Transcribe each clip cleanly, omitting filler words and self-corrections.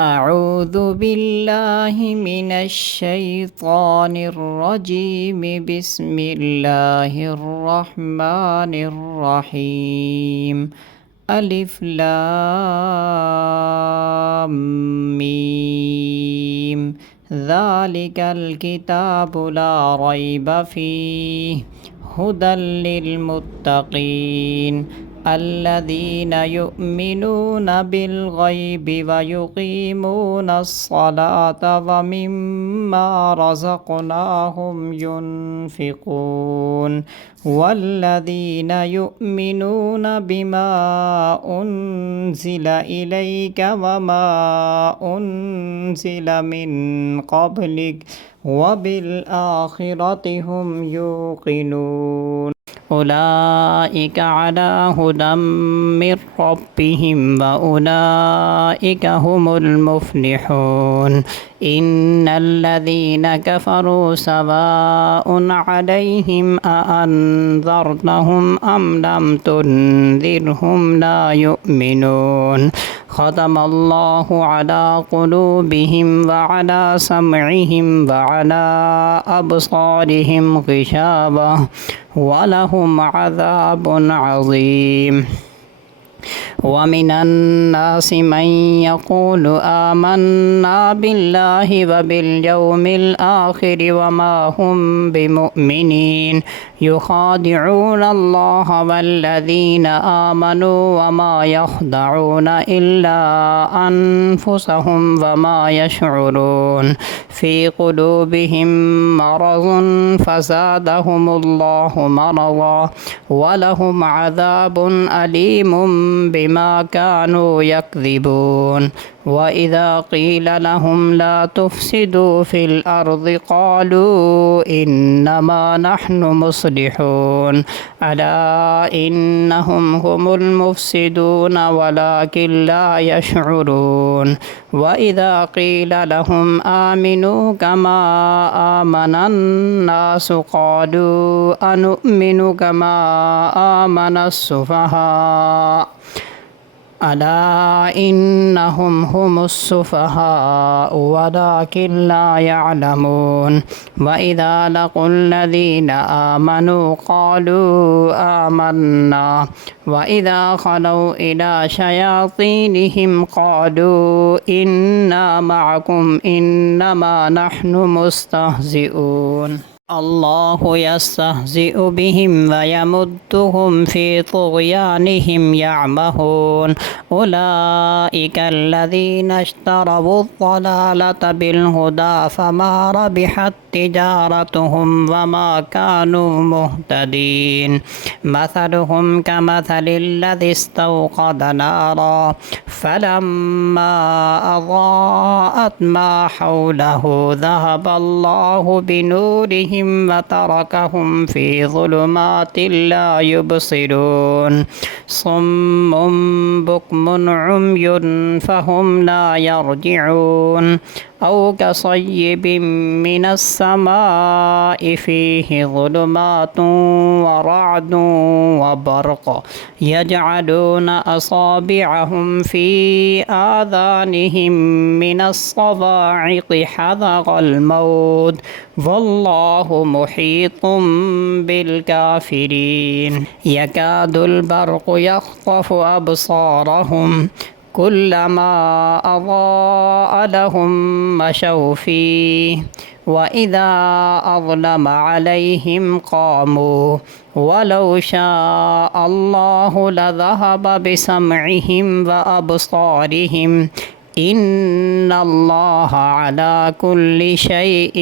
أعوذ بالله من الشيطان الرجيم. بسم الله الرحمن الرحيم. ألف لام ميم. ذلك الكتاب لا ريب فيه هدى للمتقين الذين يؤمنون بالغيب ويقيمون الصلاة ومما رزقناهم ينفقون والذين يؤمنون بما أنزل إليك وما أنزل من قبلك وبالآخرة هم يوقنون أولئك على هدى من ربهم وأولئك هم المفلحون. إن الذين كفروا سواء عليهم أأنذرتهم أم لم تنذرهم لا يؤمنون. ختم الله على قلوبهم وعلى سمعهم وعلى أبصارهم غشاوة ولهم عذاب عظيم. ومن الناس من يقول آمنا بالله وباليوم الآخر وما هم بمؤمنين يخادعون الله والذين آمنوا وما يخدعون إلا أنفسهم وما يشعرون. في قلوبهم مرض فزادهم الله مرضا ولهم عذاب أليم بما كانوا يكذبون. وإذا قيل لهم لا تفسدوا في الأرض قالوا إنما نحن مصلحون. ألا إنهم هم المفسدون ولكن لا يشعرون. وإذا قيل لهم آمنوا كما آمن الناس قالوا أنؤمن كما آمن السفهاء. ألا إنهم هم السفهاء ولكن لا يعلمون. وإذا لقوا الذين آمنوا قالوا آمنا وإذا خلوا إلى شياطينهم قالوا إنا معكم إنما نحن مستهزئون. الله يستهزئ بهم ويمدهم في طغيانهم يعمهون. أولئك الذين اشتروا الضلالة بالهدى فما ربحت تجارتهم وما كانوا مهتدين. مثلهم كمثل الذي استوقد نارا فلما أضاءت ما حوله ذهب الله بنورهم وتركهم في ظلمات لا يبصرون. صم بكم عمي فهم لا يرجعون. أو كصيب من السماء فيه ظلمات ورعد وبرق يجعلون أصابعهم في آذانهم من الصواعق حذر الموت والله محيط بالكافرين. يكاد البرق يخطف أبصارهم كلما أضاء لهم مشوا فيه وإذا أظلم عليهم قاموا ولو شاء الله لذهب بسمعهم وأبصارهم إن الله على كل شيء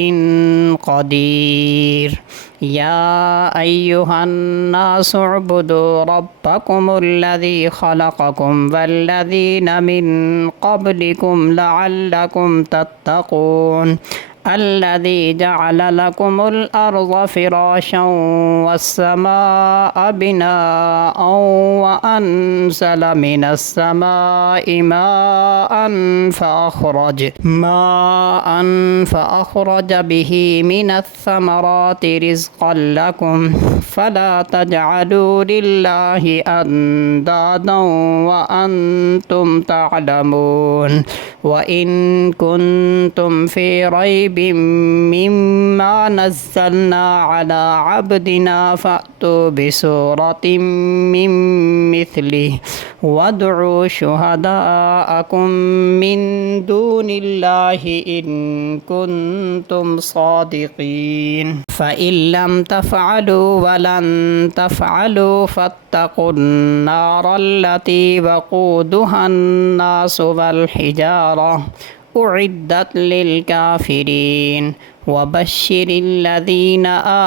قدير. يا أيها الناس اعبدوا ربكم الذي خلقكم والذين من قبلكم لعلكم تتقون. الذي جعل لكم الأرض فراشا والسماء بناء وأنزل من السماء ماء فأخرج به من الثمرات رزقا لكم فلا تجعلوا لله أندادا وأنتم تعلمون وإن كنتم في ريب مما نزلنا على عبدنا فأتوا بسورة من مثله وادعوا شهداءكم من دون الله إن كنتم صادقين فإن لم تفعلوا ولن تفعلوا فاتقوا النار التي وقودها الناس والحجارة أعدت للكافرين وبشر الذين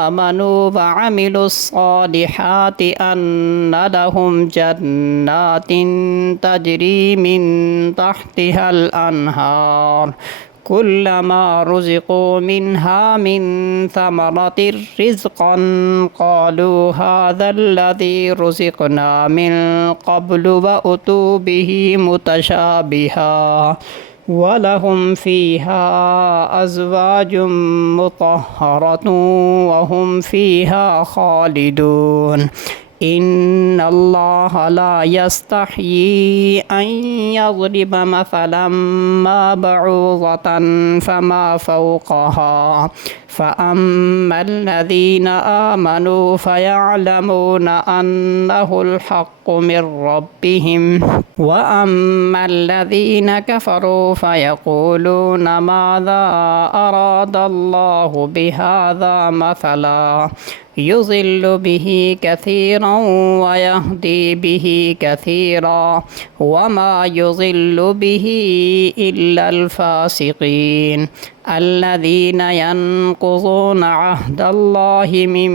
آمنوا وعملوا الصالحات أن لهم جنات تجري من تحتها الأنهار كلما رزقوا منها من ثمرة رزقا قالوا هذا الذي رزقنا من قبل وأتوا به متشابها ولهم فيها أزواج مطهرة وهم فيها خالدون إن الله لا يستحيي أن يضرب مثلا ما بعوضة فما فوقها فأما الذين آمنوا فيعلمون أنه الحق من ربهم وأما الذين كفروا فيقولون ماذا أراد الله بهذا مثلا يضل به كثيرا ويهدي به كثيرا وما يضل به إلا الفاسقين الذين ينقضون عهد الله من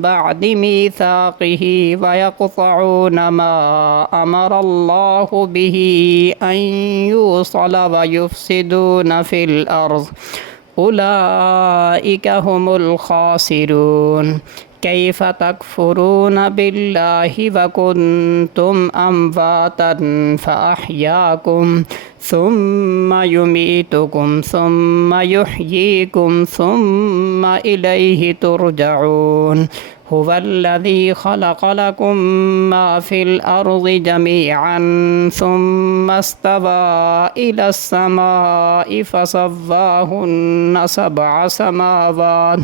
بعد ميثاقه ويقطعون ما أمر الله به أن يوصل ويفسدون في الأرض أولئك هم الخاسرون كيف تكفرون بالله وكنتم أمواتا فأحياكم ثم يميتكم ثم يحييكم ثم إليه ترجعون هو الذي خلق لكم ما في الأرض جميعا ثم استوى إلى السماء فسواهن 7 سماوات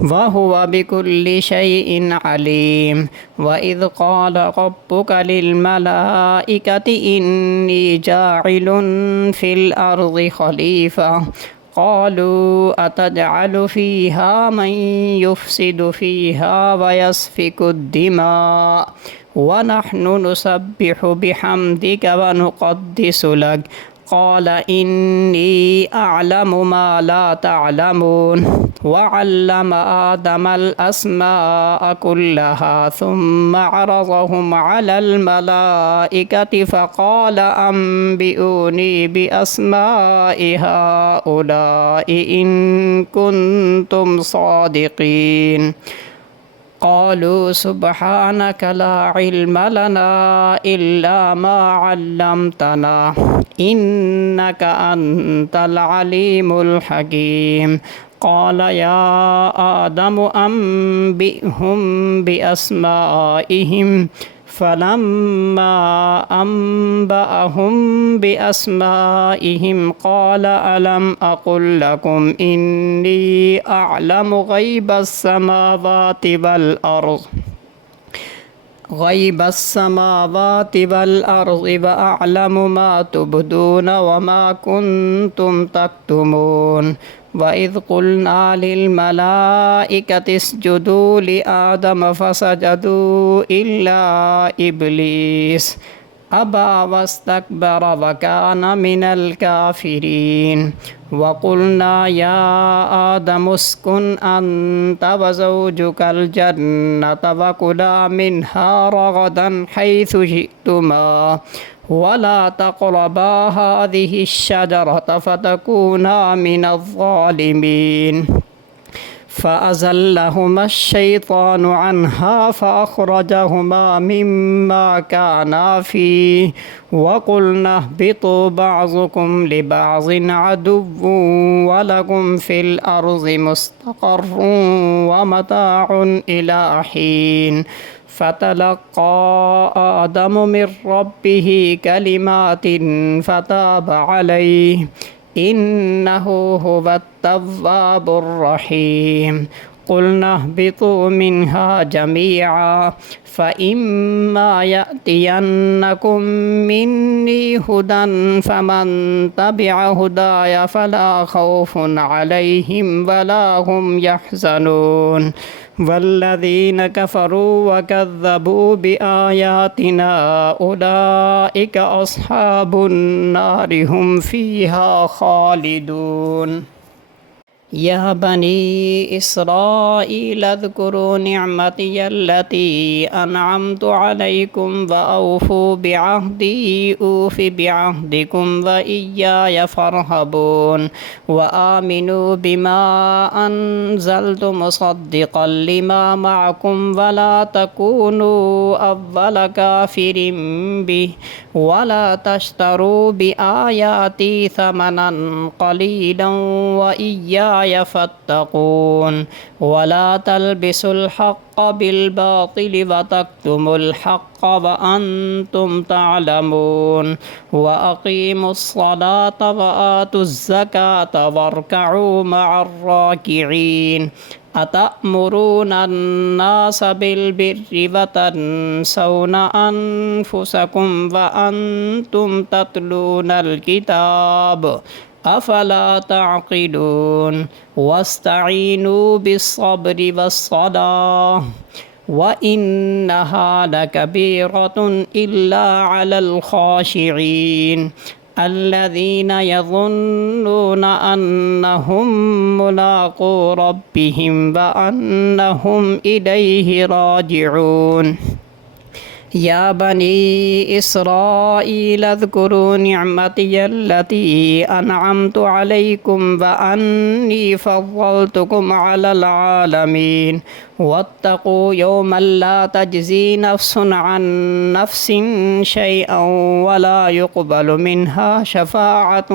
وهو بكل شيء عليم وإذ قال ربك للملائكة إني جاعل في الأرض خليفة قالوا أتجعل فيها من يفسد فيها ويسفك الدماء ونحن نسبح بحمدك ونقدس لك قال إني أعلم ما لا تعلمون وعلم آدم الأسماء كلها ثم عرضهم على الملائكة فقال أنبئوني بأسماء هؤلاء إن كنتم صادقين قالوا سبحانك لا علم لنا إلا ما علمتنا إنك أنت العليم الحكيم قال يا آدم أنبئهم بأسمائهم فلما أنبأهم بأسمائهم قال ألم أقل لكم إني أعلم غيب السماوات والأرض وأعلم ما تبدون وما كنتم تكتمون وإذ قلنا للملائكة اسجدوا لآدم فسجدوا إلا إبليس أبى واستكبر وكان من الكافرين وقلنا يا آدم اسكن أنت وزوجك الجنة وكلا منها رغدا حيث شئتما ولا تقربا هذه الشجرة فتكونا من الظالمين فأزلهما الشيطان عنها فأخرجهما مما كانا فيه وقلنا اهبطوا بعضكم لبعض عدو ولكم في الأرض مستقر ومتاع إلى حين فتلقى آدم من ربه كلمات فتاب عليه إنه هو التواب الرحيم قلنا اهبطوا منها جميعا فإما يأتينكم مني هدى فمن تبع هداي فلا خوف عليهم ولا هم يحزنون والذين كفروا وكذبوا بآياتنا أولئك أصحاب النار هم فيها خالدون يا بني إسرائيل اذكروا نعمتي التي أنعمت عليكم وأوفوا بعهدي أوف بعهدكم وإياي فارهبون وآمنوا بما أنزلت مصدقا لما معكم ولا تكونوا أول كافر به ولا تشتروا بآياتي ثمنا قليلا وإياي فاتقون ولا تلبسوا الحق بالباطل وتكتموا الحق وأنتم تعلمون وأقيموا الصلاة وآتوا الزكاة واركعوا مع الراكعين أتأمرون الناس بالبر وتنسون أنفسكم وأنتم تتلون الكتاب أفلا تعقلون واستعينوا بالصبر والصلاة وإنها لكبيرة إلا على الخاشعين الذين يظنون أنهم ملاقو ربهم وأنهم إليه راجعون يا بني إسرائيل اذكروا نعمتي التي أنعمت عليكم وأني فضلتكم على العالمين واتقوا يوما لا تجزي نفس عن نفس شيئا ولا يقبل منها شفاعة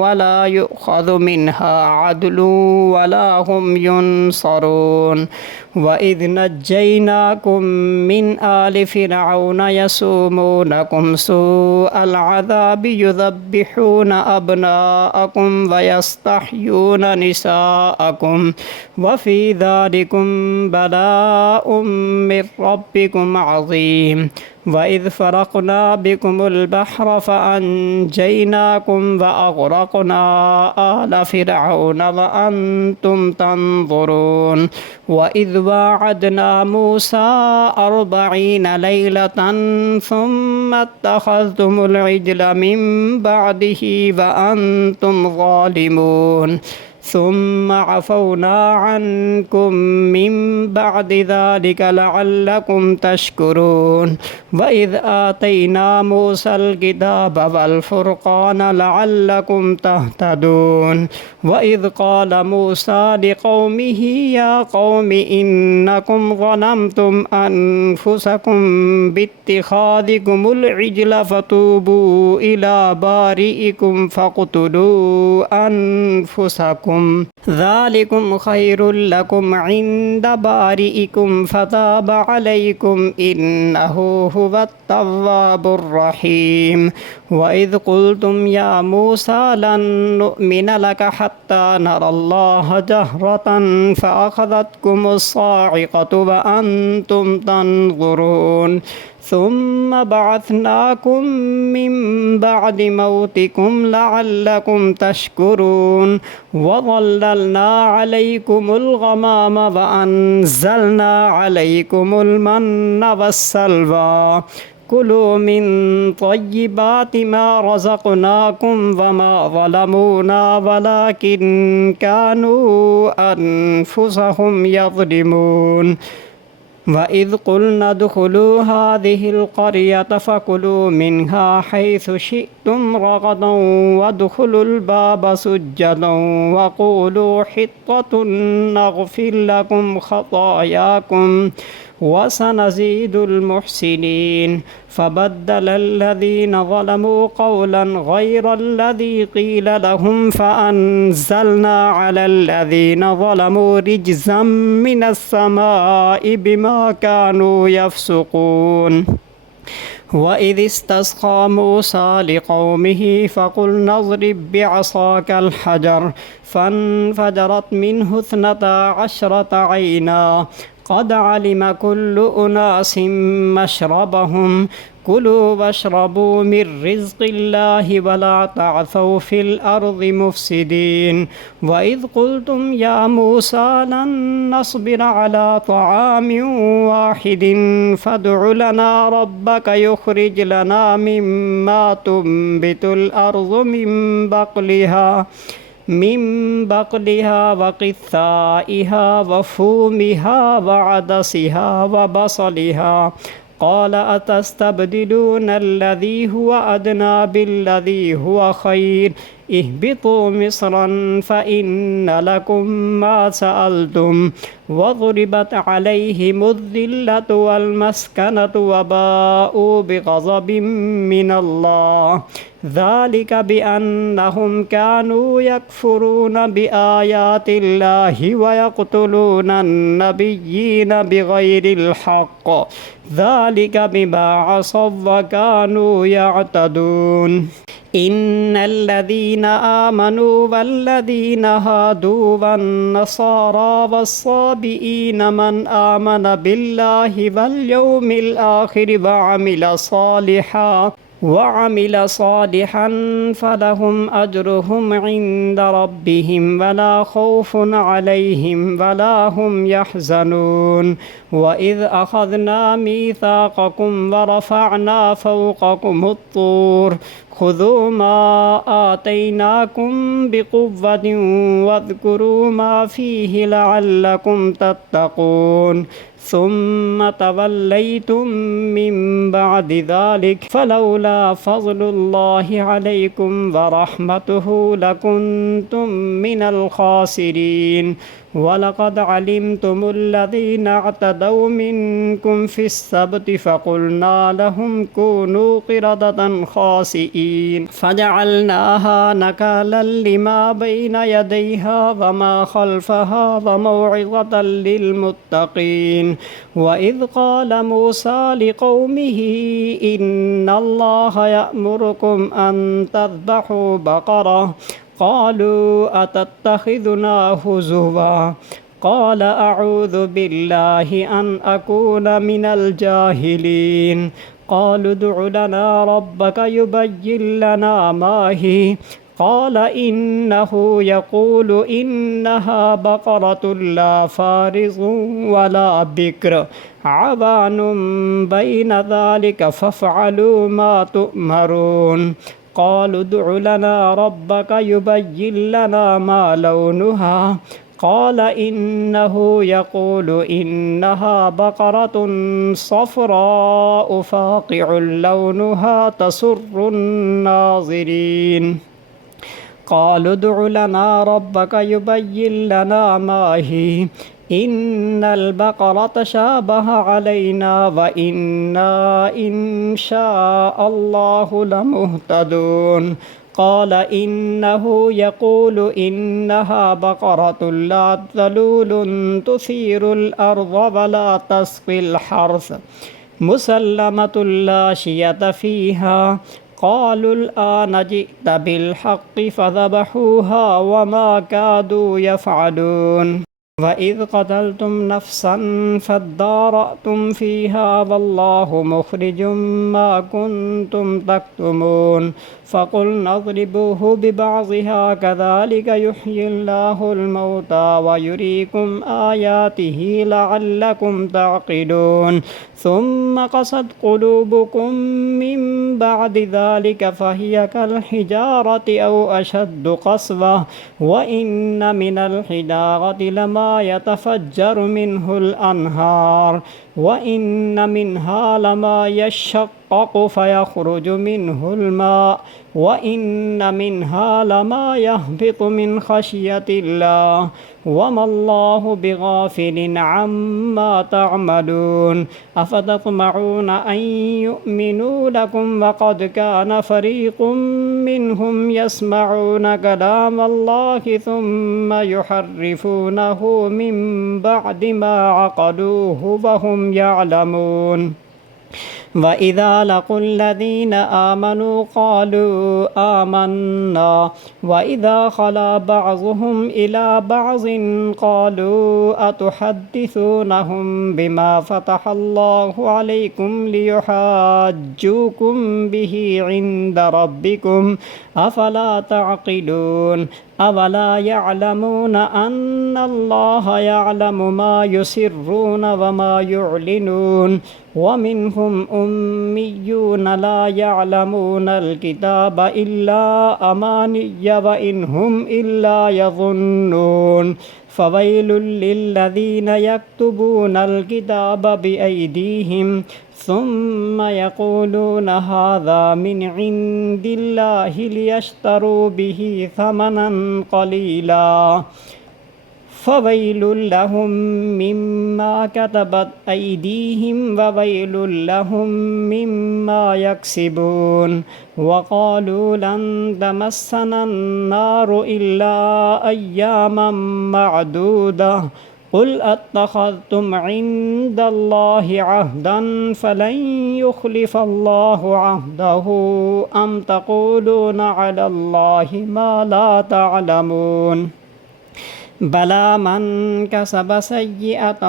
ولا يؤخذ منها عدل ولا هم ينصرون وإذ نجيناكم من آل فرعون يسومونكم سوء العذاب يذبحون أبناءكم ويستحيون نساءكم وفي ذلكم بلاء من ربكم عظيم وإذ فرقنا بكم البحر فأنجيناكم وأغرقنا آل فرعون وأنتم تنظرون وإذ واعدنا موسى 40 ليلة ثم اتخذتم العجل من بعده وأنتم ظالمون ثم عفونا عنكم من بعد ذلك لعلكم تشكرون وإذ آتينا موسى الكتاب والفرقان لعلكم تهتدون وإذ قال موسى لقومه يا قوم إنكم ظلمتم أنفسكم باتخاذكم العجل فتوبوا إلى بارئكم فاقتلوا أنفسكم ذلكم خير لكم عند بارئكم فتاب عليكم إنه هو التواب الرحيم وإذ قلتم يا موسى لن نؤمن لك حتى نرى الله جهرة فأخذتكم الصاعقة وأنتم تنظرون ثم بعثناكم من بعد موتكم لعلكم تشكرون وظللنا عليكم الغمام وأنزلنا عليكم المن والسلوى كلوا من طيبات ما رزقناكم وما ظلمونا ولكن كانوا أنفسهم يظلمون وإذ قلنا ادخلوا هذه القرية فكلوا منها حيث شئتم رغدا وادخلوا الباب سجدا وقولوا حطة نغفر لكم خطاياكم وسنزيد المحسنين فبدل الذين ظلموا قولا غير الذي قيل لهم فأنزلنا على الذين ظلموا رجزا من السماء بما كانوا يفسقون وإذ استسقى موسى لقومه فقلنا اضرب بعصاك الحجر فانفجرت منه 12 عينا قد علم كل أناس مشربهم كلوا واشربوا من رزق الله ولا تعثوا في الأرض مفسدين وإذ قلتم يا موسى لن نصبر على طعام واحد فادع لنا ربك يخرج لنا مما تنبت الأرض من بقلها وقثائها وفومها وعدسها وبصلها قال أتستبدلون الذي هو أدنى بالذي هو خير اهبطوا مصرا فإن لكم ما سألتم وضربت عليهم الذلة والمسكنة وباءوا بغضب من الله ذلك بأنهم كانوا يكفرون بآيات الله ويقتلون النبيين بغير الحق ذلك بما عصوا وكانوا يعتدون إن الذين آمنوا والذين هادوا والنصارى والصابئين من آمن بالله واليوم الآخر وعمل صالحا فلهم أجرهم عند ربهم ولا خوف عليهم ولا هم يحزنون وإذ أخذنا ميثاقكم ورفعنا فوقكم الطور خذوا ما آتيناكم بقوة واذكروا ما فيه لعلكم تتقون ثم توليتم من بعد ذلك فلولا فضل الله عليكم ورحمته لكنتم من الخاسرين ولقد علمتم الذين اعتدوا منكم في السبت فقلنا لهم كونوا قردة خاسئين فجعلناها نكالا لما بين يديها وما خلفها وموعظة للمتقين وإذ قال موسى لقومه إن الله يأمركم أن تذبحوا بقرة قالوا أتتخذنا هزوا قال أعوذ بالله أن أكون من الجاهلين قالوا ادع لنا ربك يبين لنا ما هي قال إنه يقول إنها بقرة لا فارض ولا بكر عوان بين ذلك فافعلوا ما تؤمرون قالوا ادع لنا ربك يبين لنا ما لونها قال إنه يقول إنها بقرة صفراء فاقع لونها تسر الناظرين قالوا ادع لنا ربك يبين لنا ما هي إن البقرة شابه علينا وإنا إن شاء الله لمهتدون قال إنه يقول إنها بقرة لا ذلول تثير الأرض ولا تسقي الحرث مسلمة لا شية فيها قالوا الآن جئت بالحق فذبحوها وما كادوا يفعلون وإذ قتلتم نفسا فادارأتم فيها والله مخرج ما كنتم تكتمون فقلنا اضربوه ببعضها كذلك يحيي الله الموتى ويريكم آياته لعلكم تعقلون ثم قست قلوبكم من بعد ذلك فهي كالحجارة أو أشد قسوة وإن من الحجارة لما يتفجر منه الأنهار وإن منها لما يشقق فيخرج منه الماء وإن منها لما يهبط من خشية الله وما الله بغافل عما تعملون أفتطمعون أن يؤمنوا لكم وقد كان فريق منهم يسمعون كلام الله ثم يحرفونه من بعد ما عقلوه وهم يعلمون وإذا لقوا الذين آمنوا قالوا آمنا وإذا خلا بعضهم إلى بعض قالوا أتحدثونهم بما فتح الله عليكم ليحاجوكم به عند ربكم أفلا تعقلون أولا يعلمون أن الله يعلم ما يسرون وما يعلنون ومنهم أميون لا يعلمون الكتاب إلا أماني وإن هم إلا يظنون فويل للذين يكتبون الكتاب بأيديهم ثم يقولون هذا من عند الله ليشتروا به ثمنا قليلا فويل لهم مما كتبت أيديهم وويل لهم مما يكسبون وقالوا لن تمسنا النار إلا أياما معدودة قل أتخذتم عند الله عهدا فلن يخلف الله عهده أم تقولون على الله ما لا تعلمون بلى من كسب سيئة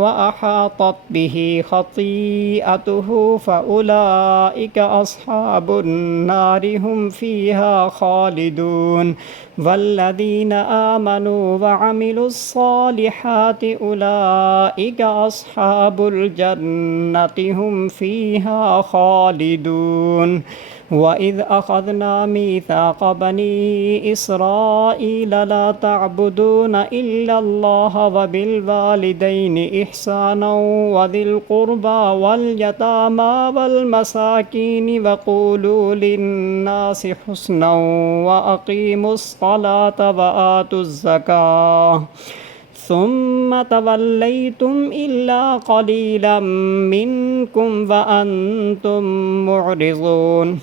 وأحاطت به خطيئته فأولئك أصحاب النار هم فيها خالدون والذين آمنوا وعملوا الصالحات أولئك أصحاب الجنة هم فيها خالدون وإذ أخذنا ميثاق بني إسرائيل لا تعبدون إلا الله وبالوالدين إحسانا وذي القربى واليتامى والمساكين وقولوا للناس حسنا وأقيموا الصلاة وآتوا الزكاة ثم توليتم إلا قليلا منكم وأنتم معرضون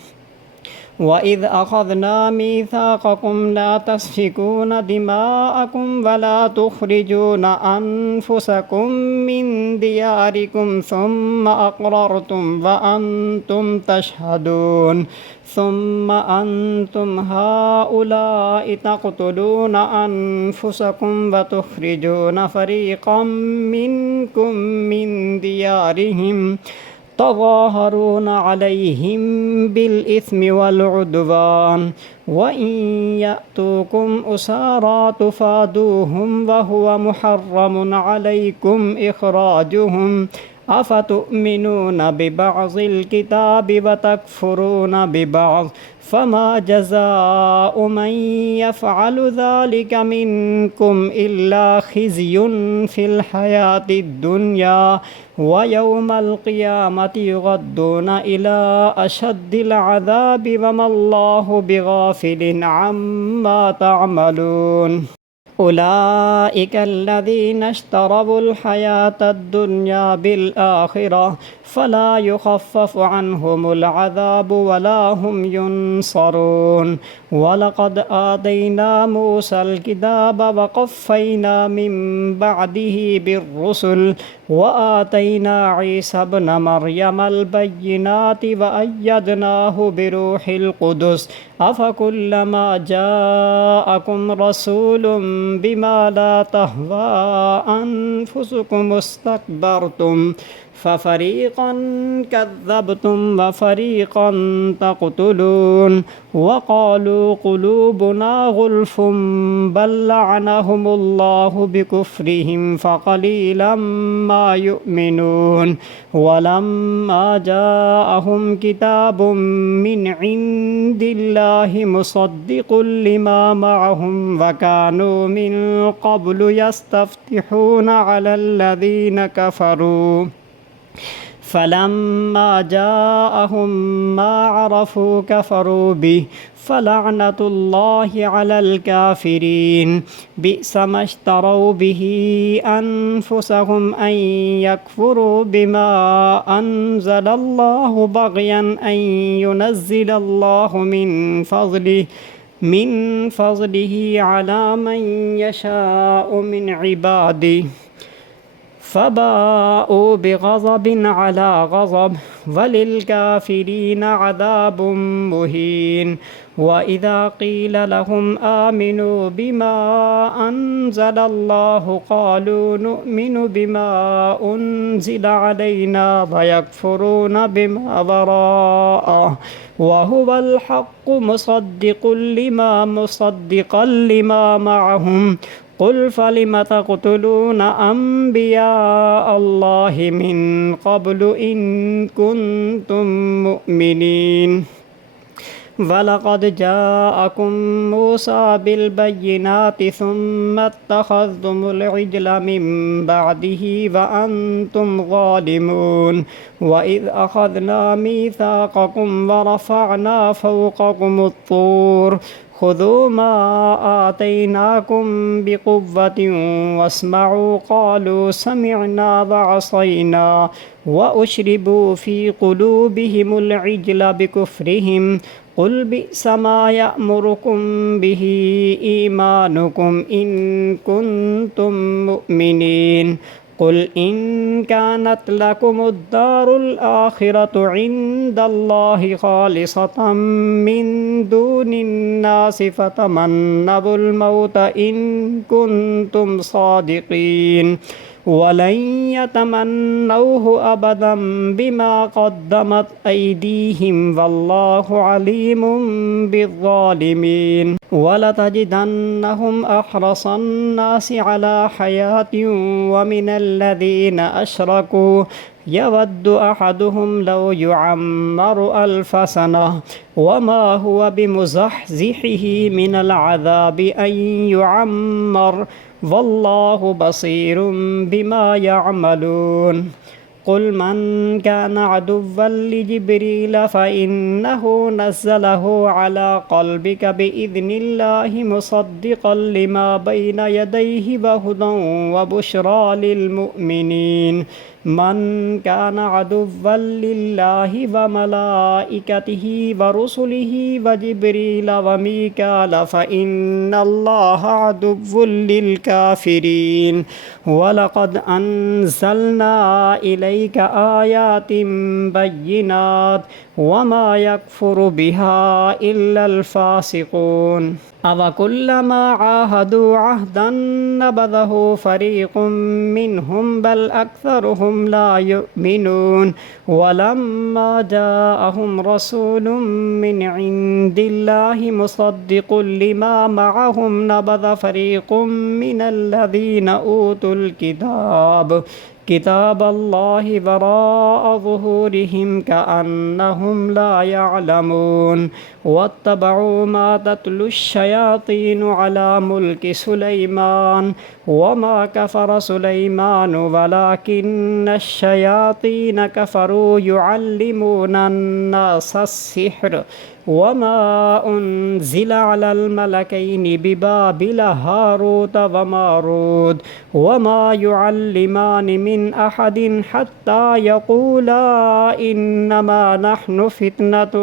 وإذ أخذنا ميثاقكم لا تسفكون دماءكم ولا تخرجون أنفسكم من دياركم ثم أقررتم وأنتم تشهدون ثم أنتم هؤلاء تقتلون أنفسكم وتخرجون فريقا منكم من ديارهم تظاهرون عليهم بالإثم والعدوان وإن يأتوكم أسارى تفادوهم وهو محرم عليكم إخراجهم أفتؤمنون ببعض الكتاب وتكفرون ببعض فما جزاء من يفعل ذلك منكم إلا خزي في الحياة الدنيا ويوم القيامة يردون إلى أشد العذاب وما الله بغافل عما تعملون أولئك الذين اشتروا الحياة الدنيا بالآخرة فلا يخفف عنهم العذاب ولا هم ينصرون ولقد آتينا موسى الكتاب وقفينا من بعده بالرسل وآتينا عيسى ابن مريم البينات وأيدناه بروح القدس أفكلما جاءكم رسول بما لا تهوى أنفسكم استكبرتم ففريقا كذبتم وفريقا تقتلون وقالوا قلوبنا غلف بل لعنهم الله بكفرهم فقليلا ما يؤمنون ولما جاءهم كتاب من عند الله مصدق لما معهم وكانوا من قبل يستفتحون على الذين كفروا فلما جاءهم ما عرفوا كفروا به فلعنة الله على الكافرين بئس ما اشتروا به أنفسهم أن يكفروا بما أنزل الله بغيا أن ينزل الله من فضله على من يشاء من عباده فباءوا بغضب على غضب وللكافرين عذاب مهين وإذا قيل لهم آمنوا بما أنزل الله قالوا نؤمن بما أنزل علينا ويكفرون بما وراءه وهو الحق مصدقا لما معهم قل فلم تقتلون أنبياء الله من قبل إن كنتم مؤمنين ولقد جاءكم موسى بالبينات ثم اتخذتم العجل من بعده وأنتم ظالمون وإذ أخذنا ميثاقكم ورفعنا فوقكم الطور خذوا ما آتيناكم بقوة واسمعوا قالوا سمعنا وعصينا وأشربوا في قلوبهم العجل بكفرهم قل بئس ما يأمركم به إيمانكم إن كنتم مؤمنين قل إن كانت لكم الدار الآخرة عند الله خالصة من دون الناس فتمنوا الموت إن كنتم صادقين ولن يتمنوه أبدا بما قدمت أيديهم والله عليم بالظالمين ولتجدنهم أحرص الناس على حياة ومن الذين أشركوا يود أحدهم لو يعمر 1000 سنة وما هو بمزحزحه من العذاب أن يعمر والله بصير بما يعملون قل من كان عدوا لجبريل فإنه نزله على قلبك بإذن الله مصدقا لما بين يديه وهدى وبشرى للمؤمنين من كان عدوا لله وملائكته ورسله وجبريل وميكال فإن الله عدو للكافرين ولقد أنزلنا إليك آيات بينات وما يكفر بها إلا الفاسقون أوكلما عاهدوا عهدا نبذه فريق منهم بل أكثرهم لا يؤمنون ولما جاءهم رسول من عند الله مصدق لما معهم نبذ فريق من الذين أوتوا كتاب الله وراء ظهورهم كأنهم لا يعلمون واتبعوا ما تتلو الشياطين على ملك سليمان وما كفر سليمان ولكن الشياطين كفروا يعلمون الناس السحر وما أنزل على الملكين ببابل هاروت وماروت وما يعلمان من أحد حتى يقولا إنما نحن فتنة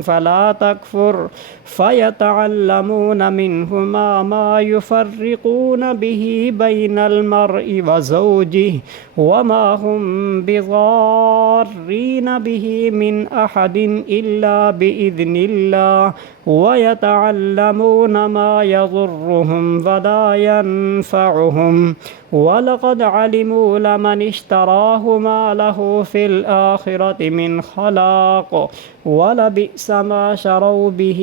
فلا تكفر فيتعلمون منهما ما يفرقون به بين المرء وزوجه وما هم بضارين به من أحد إلا بإذن الله ويتعلمون ما يضرهم ولا ينفعهم ولقد علموا لمن اشتراه ما له في الآخرة من خلاق ولبئس ما شروا به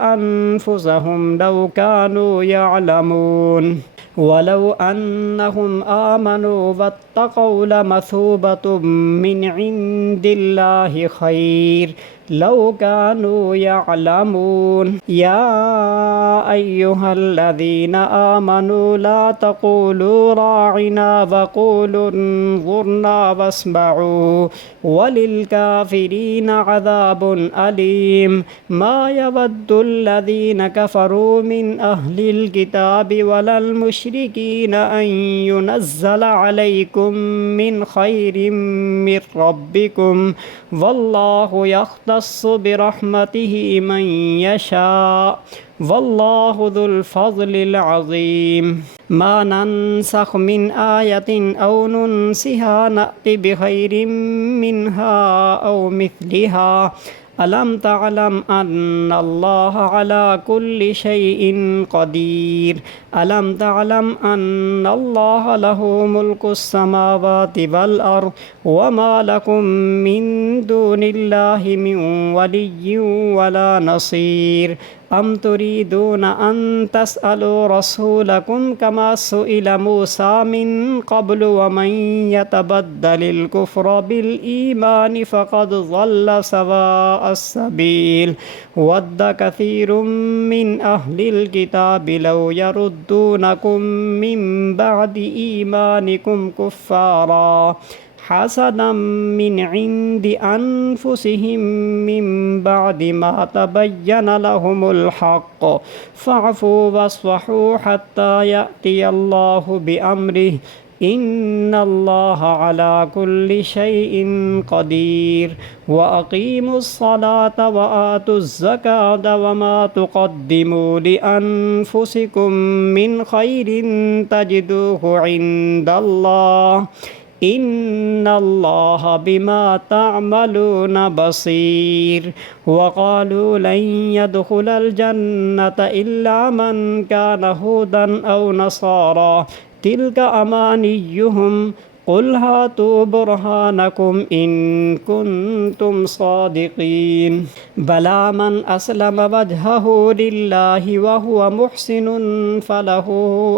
أنفسهم لو كانوا يعلمون ولو أنهم آمنوا واتقوا لمثوبة من عند الله خير لو كانوا يعلمون يا أيها الذين آمنوا لا تقولوا راعنا وقولوا انظرنا واسمعوا وللكافرين عذاب أليم ما يود الذين كفروا من أهل الكتاب ولا المشركين أن ينزل عليكم من خير من ربكم والله يختص برحمته من يشاء والله ذو الفضل العظيم ما ننسخ من آية أو ننسها نأت بخير منها أو مثلها ألم تعلم أن الله على كل شيء قدير ألم تعلم أن الله له ملك السماوات والأرض وما لكم من دون الله من ولي ولا نصير أم تريدون أن تسألوا رسولكم كما سئل موسى من قبل ومن يتبدل الكفر بالإيمان فقد ضل سواء السبيل ود كثير من أهل الكتاب لو يردونكم من بعد إيمانكم كفارا حسدا من عند أنفسهم من بعد ما تبين لهم الحق فاعفوا واصفحوا حتى يأتي الله بأمره إن الله على كل شيء قدير وأقيموا الصلاة وآتوا الزكاة وما تقدموا لأنفسكم من خير تجدوه عند الله إن الله بما تعملون بصير وقالوا لن يدخل الجنة إلا من كان هودا أو نصارى تلك أمانيهم قل هاتوا برهانكم إن كنتم صادقين بلى من أسلم وجهه لله وهو محسن فله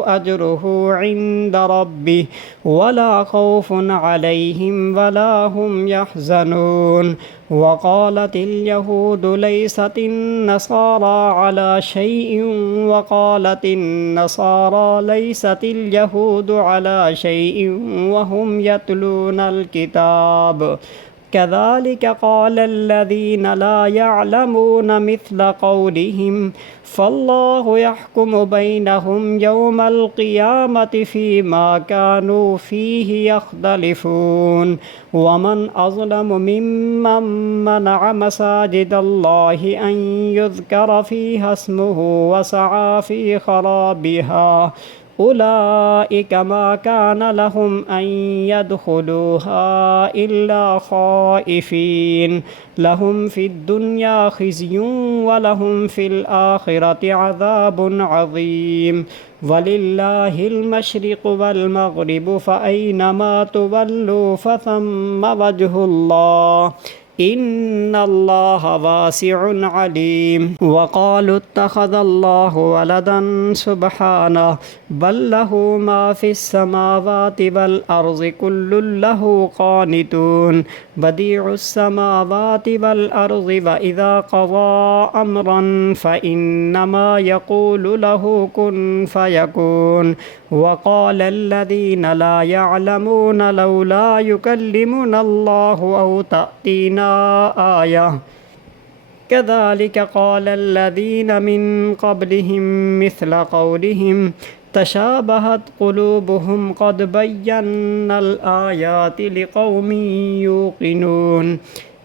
أجره عند ربه ولا خوف عليهم ولا هم يحزنون وقالت اليهود ليست النصارى على شيء وقالت النصارى ليست اليهود على شيء وهم يتلون الكتاب كذلك قال الذين لا يعلمون مثل قولهم فالله يحكم بينهم يوم القيامة فيما كانوا فيه يختلفون ومن أظلم ممن منع مساجد الله أن يذكر فيها اسمه وسعى في خرابها أولئك ما كان لهم أن يدخلوها إلا خائفين لهم في الدنيا خزي ولهم في الآخرة عذاب عظيم ولله المشرق والمغرب فأينما تولوا فثم وجه الله إن الله واسع عليم وقالوا اتخذ الله ولدا سبحانه بل له ما في السماوات والأرض كل له قانتون بديع السماوات والأرض وإذا قضى أمرا فإنما يقول له كن فيكون وقال الذين لا يعلمون لولا يكلمنا الله أو تأتينا آية كذلك قال الذين من قبلهم مثل قولهم تشابهت قلوبهم قد بينا الآيات لقوم يوقنون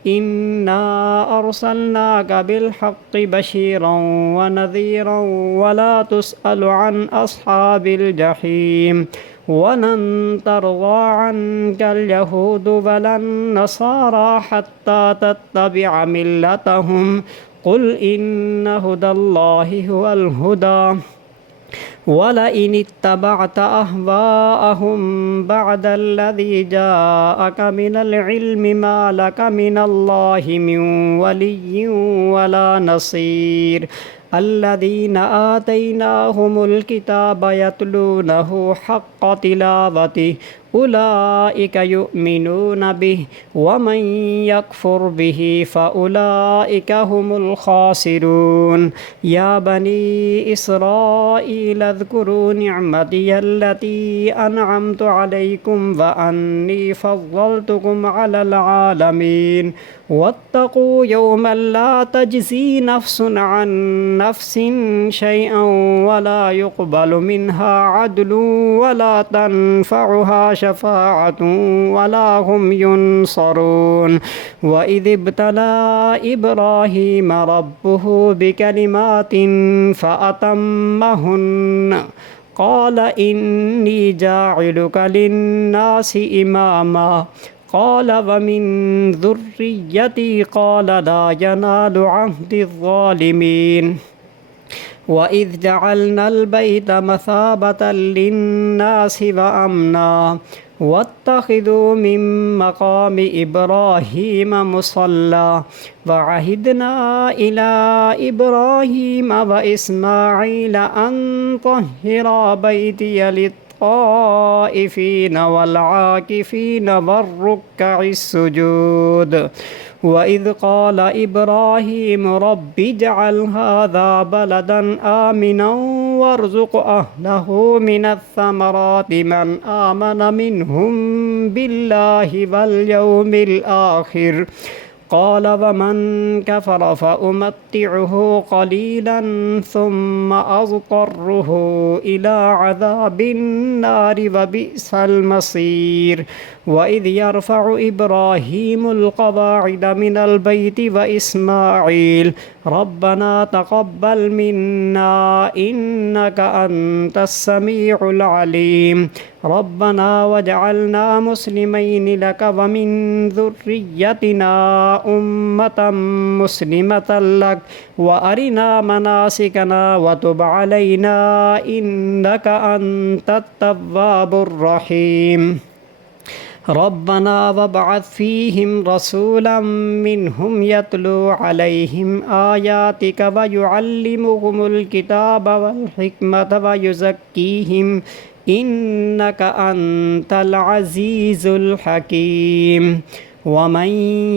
إنا أرسلناك بالحق بشيرا ونذيرا ولا تسأل عن أصحاب الجحيم ولن ترضى عنك اليهود ولا النصارى حتى تتبع ملتهم قل إن هدى الله هو الهدى ولئن اتبعت أهواءهم بعد الذي جاءك من العلم ما لك من الله من ولي ولا نصير الذين آتيناهم الكتاب يتلونه حق تلاوته أولئك يؤمنون به ومن يكفر به فأولئك هم الخاسرون يا بني إسرائيل اذكروا نعمتي التي أنعمت عليكم وأني فضلتكم على العالمين واتقوا يوما لا تجزي نفس عن نفس شيئا ولا يقبل منها عدل ولا تنفعها شفاعة ولا هم ينصرون وإذ ابتلى إبراهيم ربه بكلمات فأتمهن قال إني جاعلك للناس إماما قال ومن ذريتي قال لا ينال عهد الظالمين وإذ جعلنا البيت مثابة للناس وأمنا واتخذوا من مقام إبراهيم مصلى وعهدنا إلى إبراهيم وإسماعيل أن طهرا بيتي للطائفين والعاكفين والركع السجود وإذ قال إبراهيم رب اجعل هذا بلدا آمنا وارزق أهله من الثمرات من آمن منهم بالله واليوم الآخر قال ومن كفر فأمتعه قليلا ثم أضطره إلى عذاب النار وبئس المصير وإذ يرفع إبراهيم القواعد من البيت وإسماعيل ربنا تقبل منا إنك أنت السميع العليم ربنا واجعلنا مسلمين لك ومن ذريتنا أمة مسلمة لك وأرنا مناسكنا وتب علينا إنك أنت التواب الرحيم ربنا وابعث فيهم رسولا منهم يتلو عليهم آياتك ويعلمهم الكتاب والحكمة ويزكيهم إنك أنت العزيز الحكيم ومن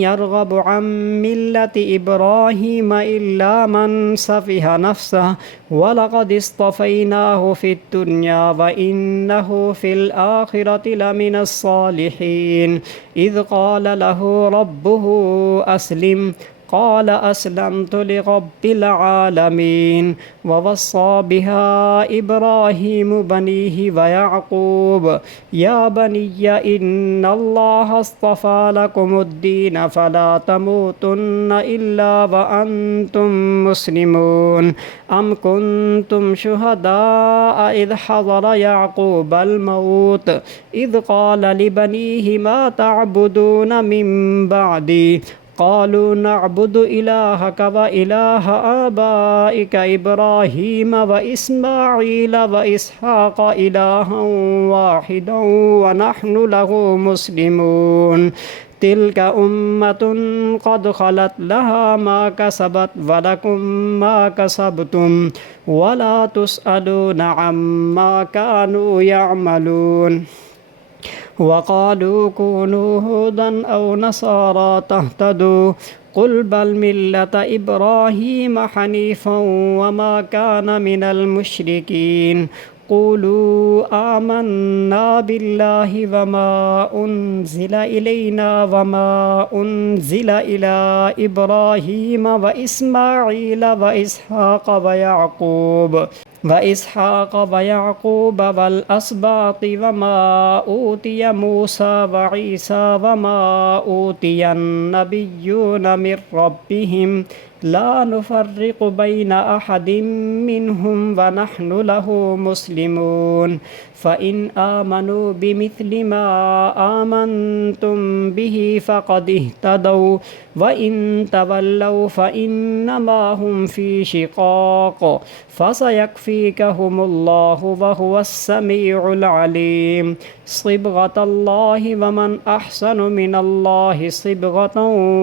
يرغب عن ملة إبراهيم إلا من سفه نفسه ولقد اصطفيناه في الدنيا وإنه في الآخرة لمن الصالحين إذ قال له ربه أسلم قال أسلمت لرب العالمين ووصى بها إبراهيم بنيه ويعقوب يا بني إن الله اصطفى لكم الدين فلا تموتن إلا وأنتم مسلمون أم كنتم شهداء إذ حضر يعقوب الموت إذ قال لبنيه ما تعبدون من بعدي قالوا نعبد إلهك وإله آبائك إبراهيم وإسماعيل وإسحاق إلها واحدا ونحن له مسلمون تلك أمة قد خلت لها ما كسبت ولكم ما كسبتم ولا تسألون عما كانوا يعملون وقالوا كونوا هودا أو نصارى تهتدوا قل بل ملة إبراهيم حنيفا وما كان من المشركين قولوا آمنا بالله وما أنزل إلينا وما أنزل إلى إبراهيم وإسماعيل وإسحاق ويعقوب والأسباط وما أوتي موسى وعيسى وما أوتي النبيون من ربهم لا نفرق بين أحد منهم ونحن له مسلمون فإن آمنوا بمثل ما آمنتم به فقد اهتدوا وإن تولوا فإنما هم في شقاق فسيكفيكهم الله وهو السميع العليم صبغة الله ومن أحسن من الله صبغة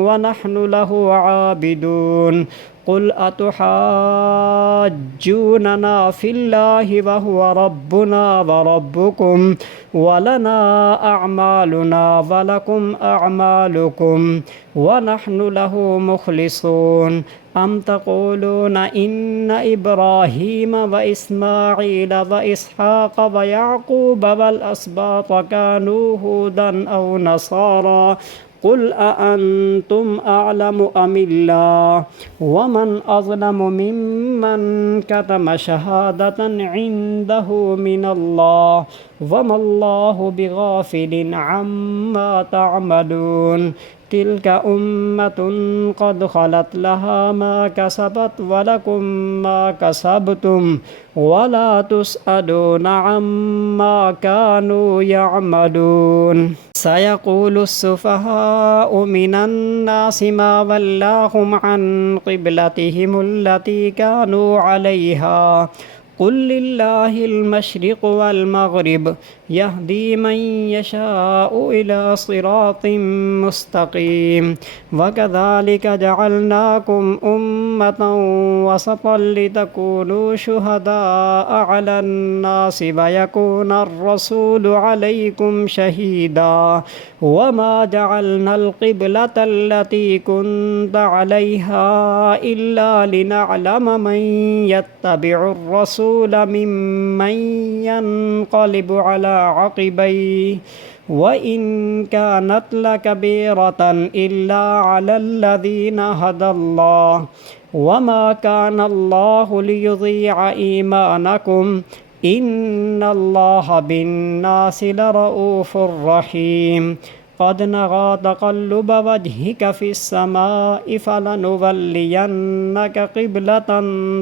ونحن له عابدون قل أتحاجوننا في الله وهو ربنا وربكم ولنا أعمالنا ولكم أعمالكم ونحن له مخلصون أم تقولون إن إبراهيم وإسماعيل وإسحاق ويعقوب والأسباط كانوا هودا أو نصارى قل أأنتم أعلم أم الله ومن أظلم ممن كتم شهادة عنده من الله وما الله بغافل عما تعملون تلك أمة قد خلت لها ما كسبت ولكم ما كسبتم ولا تسألون عما كانوا يعملون سيقول السفهاء من الناس ما ولاهم عن قبلتهم التي كانوا عليها قل لله المشرق والمغرب يهدي من يشاء إلى صراط مستقيم وكذلك جعلناكم أمة وسطا لتكونوا شهداء على الناس ويكون الرسول عليكم شهيدا وما جعلنا القبلة التي كنت عليها إلا لنعلم من يتبع الرسول ممن ينقلب على عقبيه وإن كانت لكبيرة إلا على الذين هدى الله وما كان الله ليضيع إيمانكم إن الله بالناس لرؤوف رحيم قد نرى تقلب وجهك في السماء فلنولينك قبلة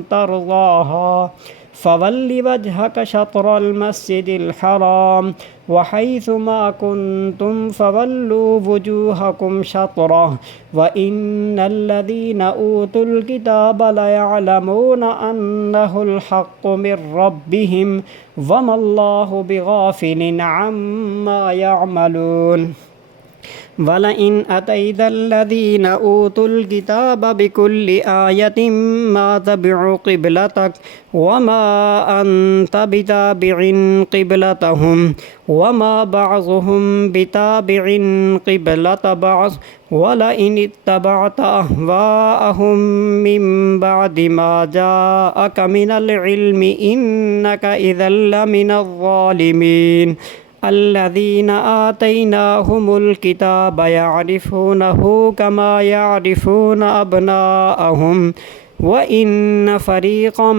ترضاها فول وجهك شطر المسجد الحرام وحيث ما كنتم فولوا وجوهكم شطره وإن الذين أوتوا الكتاب ليعلمون أنه الحق من ربهم وما الله بغافل عما يعملون ولئن أتيت الذين أوتوا الكتاب بكل آية ما تبعوا قبلتك وما أنت بتابع قبلتهم وما بعضهم بتابع قبلة بعض ولئن اتبعت أهواءهم من بعد ما جاءك من العلم إنك إذا لمن الظالمين الذين آتيناهم الكتاب يعرفونه كما يعرفون أبناءهم وإن فريقا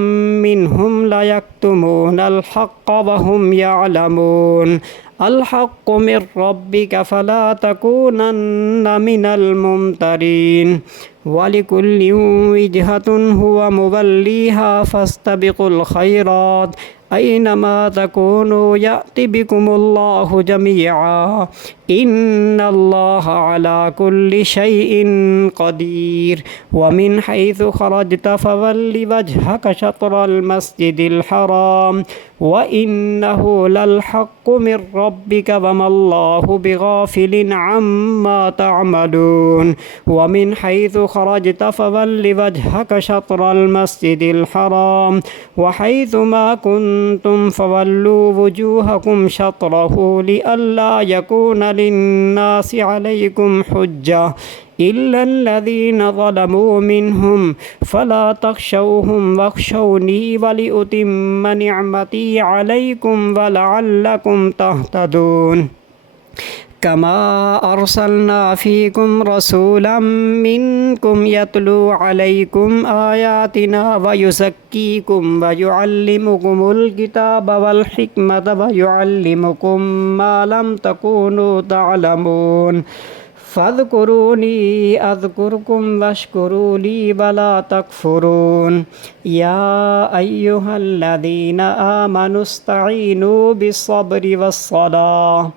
منهم ليكتمون الحق وهم يعلمون الحق من ربك فلا تكونن من الممترين ولكل وجهة هو موليها فاستبقوا الخيرات أينما تكونوا يأتي بكم الله جميعا إن الله على كل شيء قدير ومن حيث خرجت فول وجهك شطر المسجد الحرام وإنه للحق من ربك وما الله بغافل عما تعملون ومن حيث خرجت فول وجهك شطر المسجد الحرام وحيث ما كنتم فولوا وجوهكم شطره لئلا يكون للناس عليكم حجة إلا الذين ظلموا منهم فلا تخشوهم واخشوني ولأتم نعمتي عليكم ولعلكم تهتدون كما أرسلنا فيكم رسولا منكم يتلو عليكم آياتنا ويزكيكم ويعلمكم الكتاب والحكمة ويعلمكم ما لم تكونوا تعلمون فاذكروني أذكركم واشكروا لي ولا تكفرون يا أيها الذين آمنوا استعينوا بالصبر والصلاة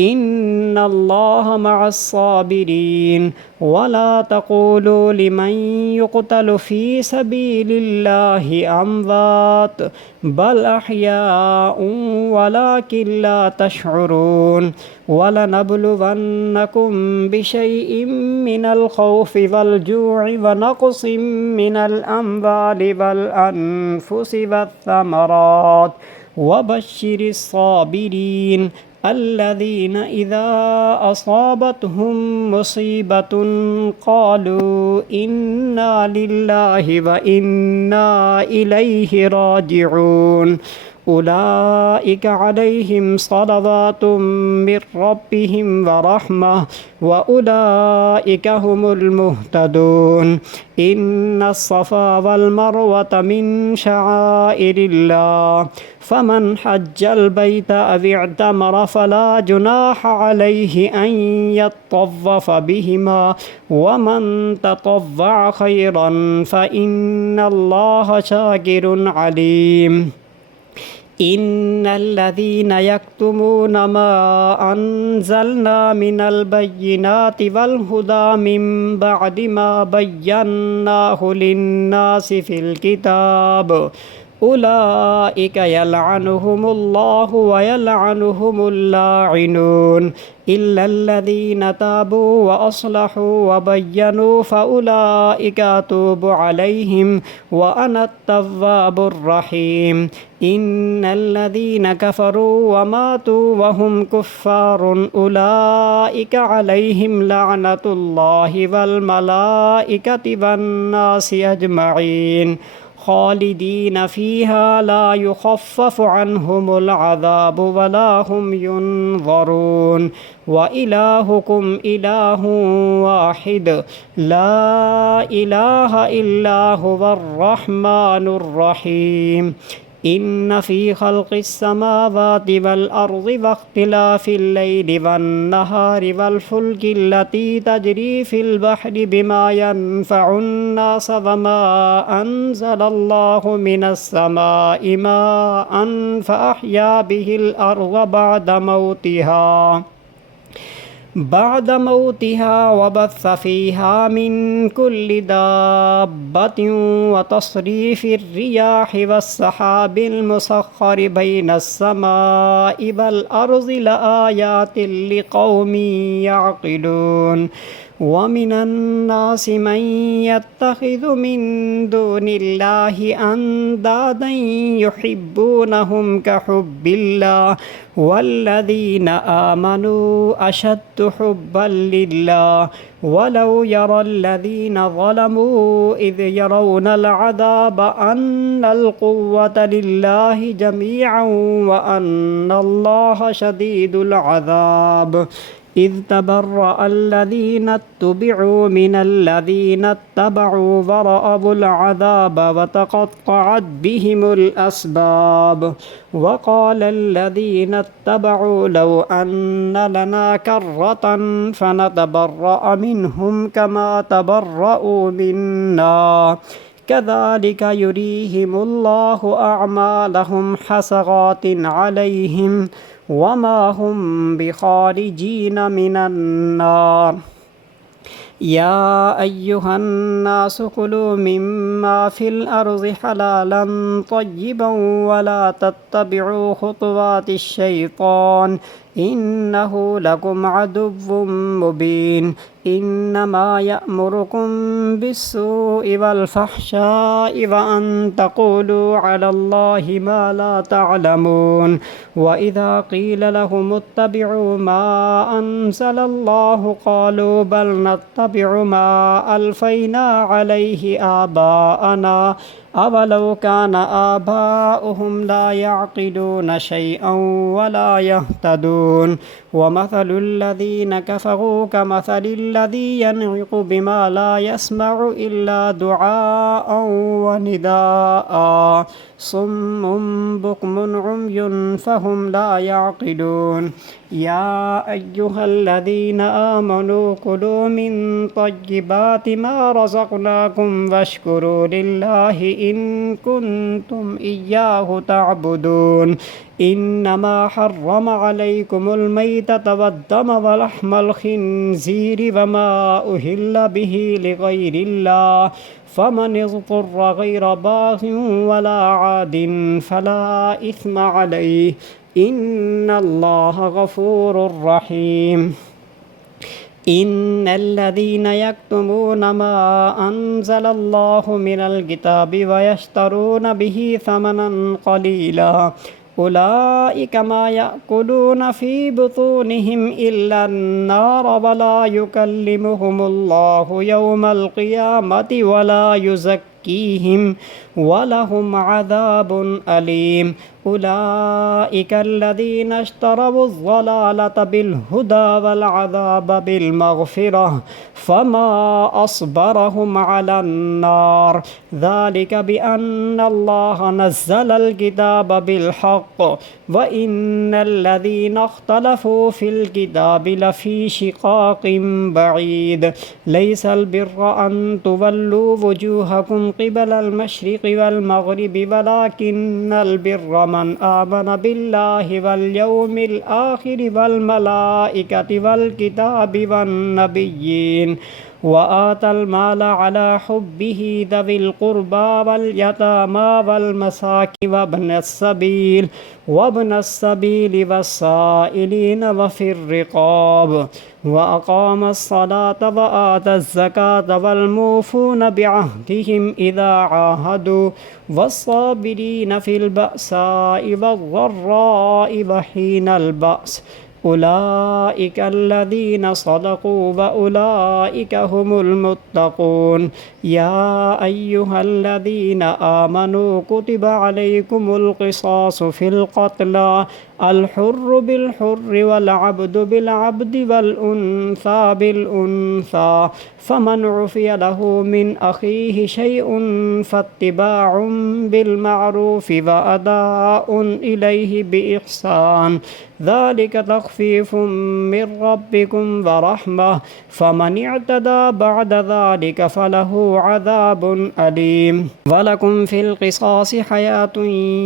إن الله مع الصابرين ولا تقولوا لمن يقتل في سبيل الله أموات بل أحياء ولكن لا تشعرون ولنبلونكم بشيء من الخوف والجوع ونقص من الأموال والأنفس والثمرات وبشر الصابرين الذين إذا أصابتهم مصيبة قالوا إنا لله وإنا إليه راجعون أولئك عليهم صلوات من ربهم ورحمة وأولئك هم المهتدون إن الصفا والمروة من شعائر الله فمن حج البيت أو اعتمر فلا جناح عليه أن يطوف بهما ومن تطوع خيرا فإن الله شاكر عليم إن الذين يكتمون ما أنزلنا من البينات والهدى من بعد ما بيناه للناس في الكتاب أولئك يلعنهم الله ويلعنهم اللاعنون إلا الذين تابوا وأصلحوا وبينوا فأولئك أتوب عليهم وأنا التواب الرحيم إن الذين كفروا وماتوا وهم كفار أولئك عليهم لعنة الله والملائكة والناس أجمعين خالدين فيها لا يخفف عنهم العذاب ولا هم ينظرون وإلهكم إله واحد لا إله إلا هو الرحمن الرحيم إن في خلق السماوات والأرض واختلاف الليل والنهار والفلك التي تجري في البحر بما ينفع الناس وما أنزل الله من السماء ماء فأحيا به الأرض بعد موتها وبث فيها من كل دابة وتصريف الرياح والسحاب المسخر بين السماء والأرض لآيات لقوم يعقلون ومن الناس من يتخذ من دون الله أندادا يحبونهم كحب الله والذين آمنوا أشد حبا لله ولو يرى الذين ظلموا إذ يرون العذاب أن القوة لله جميعا وأن الله شديد العذاب إذ تبرأ الذين اتبعوا من الذين اتبعوا ورأوا العذاب وتقطعت بهم الأسباب وقال الذين اتبعوا لو أن لنا كرة فنتبرأ منهم كما تبرأوا منا كذلك يريهم الله أعمالهم حسرات عليهم وما هم بخارجين من النار يا أيها الناس كلوا مما في الأرض حلالا طيبا ولا تتبعوا خطوات الشيطان إنه لكم عدو مبين إنما يأمركم بالسوء والفحشاء وأن تقولوا على الله ما لا تعلمون وإذا قيل لهم اتبعوا ما أنزل الله قالوا بل نتبع ما ألفينا عليه آباءنا أولو كان آباؤهم لا يعقلون شيئا ولا يهتدون ومثل الذين كفروا كمثل الذي ينعق بما لا يسمع إلا دعاء ونداء صم بكم عمي فهم لا يعقلون يا أيها الذين آمنوا كلوا من طيبات ما رزقناكم واشكروا لله إن كنتم إياه تعبدون إنما حرم عليكم الميتة والدم ولحم الخنزير وما أهل به لغير الله فمن اضطر غير باغ ولا عاد فلا إثم عليه إن الله غفور رحيم إن الذين يكتمون ما أنزل الله من الكتاب ويشترون به ثمنا قليلا أولئك ما يأكلون في بطونهم إلا النار ولا يكلمهم الله يوم القيامة ولا يزكيهم ولهم عذاب أليم أولئك الذين اشتروا الضلالة بالهدى والعذاب بالمغفرة فما أصبرهم على النار ذلك بأن الله نزل الكتاب بالحق وإن الذين اختلفوا في الكتاب لفي شقاق بعيد ليس البر أن تولوا وجوهكم قبل المشرق والمغرب ولكن البر من آمن بالله واليوم الآخر والملائكة والكتاب والنبيين وآتى المال على حبه ذوي القربى واليتامى والمساكين وابن السبيل والسائلين وفي الرقاب وأقام الصلاة وآتى الزكاة والموفون بعهدهم إذا عاهدوا والصابرين في البأساء والضراء وحين البأس أولئك الذين صدقوا وأولئك هم المتقون يا أيها الذين آمنوا كتب عليكم القصاص في القتلى الحر بالحر والعبد بالعبد والأنثى بالأنثى فمن عفي له من أخيه شيء فاتباع بالمعروف وأداء إليه بإحسان ذلك تخفيف من ربكم ورحمة فمن اعتدى بعد ذلك فله عذاب أليم ولكم في القصاص حياة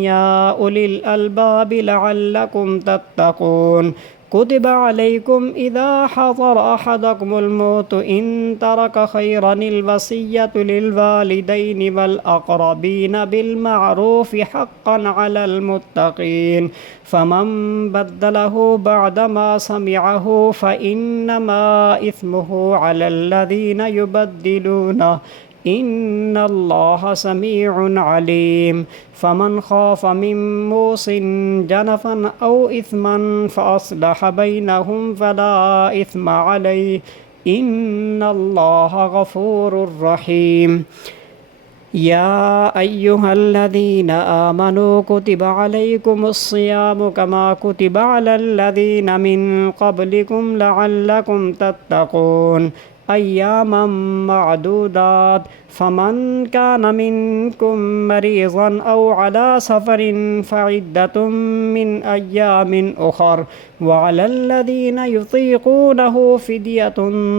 يا أولي الألباب لعلكم تتقون كتب عليكم إذا حضر أحدكم الموت إن ترك خيرا الوصية للوالدين والأقربين بالمعروف حقا على المتقين فمن بدله بعدما سمعه فإنما إثمه على الذين يبدلونه إن الله سميع عليم فمن خاف من موص جنفا أو إثما فأصلح بينهم فلا إثم عليه إن الله غفور رحيم يا أيها الذين آمنوا كتب عليكم الصيام كما كتب على الذين من قبلكم لعلكم تتقون أياما معدودات فمن كان منكم مريضا أو على سفر فعدة من أيام أخر وعلى الذين يطيقونه فدية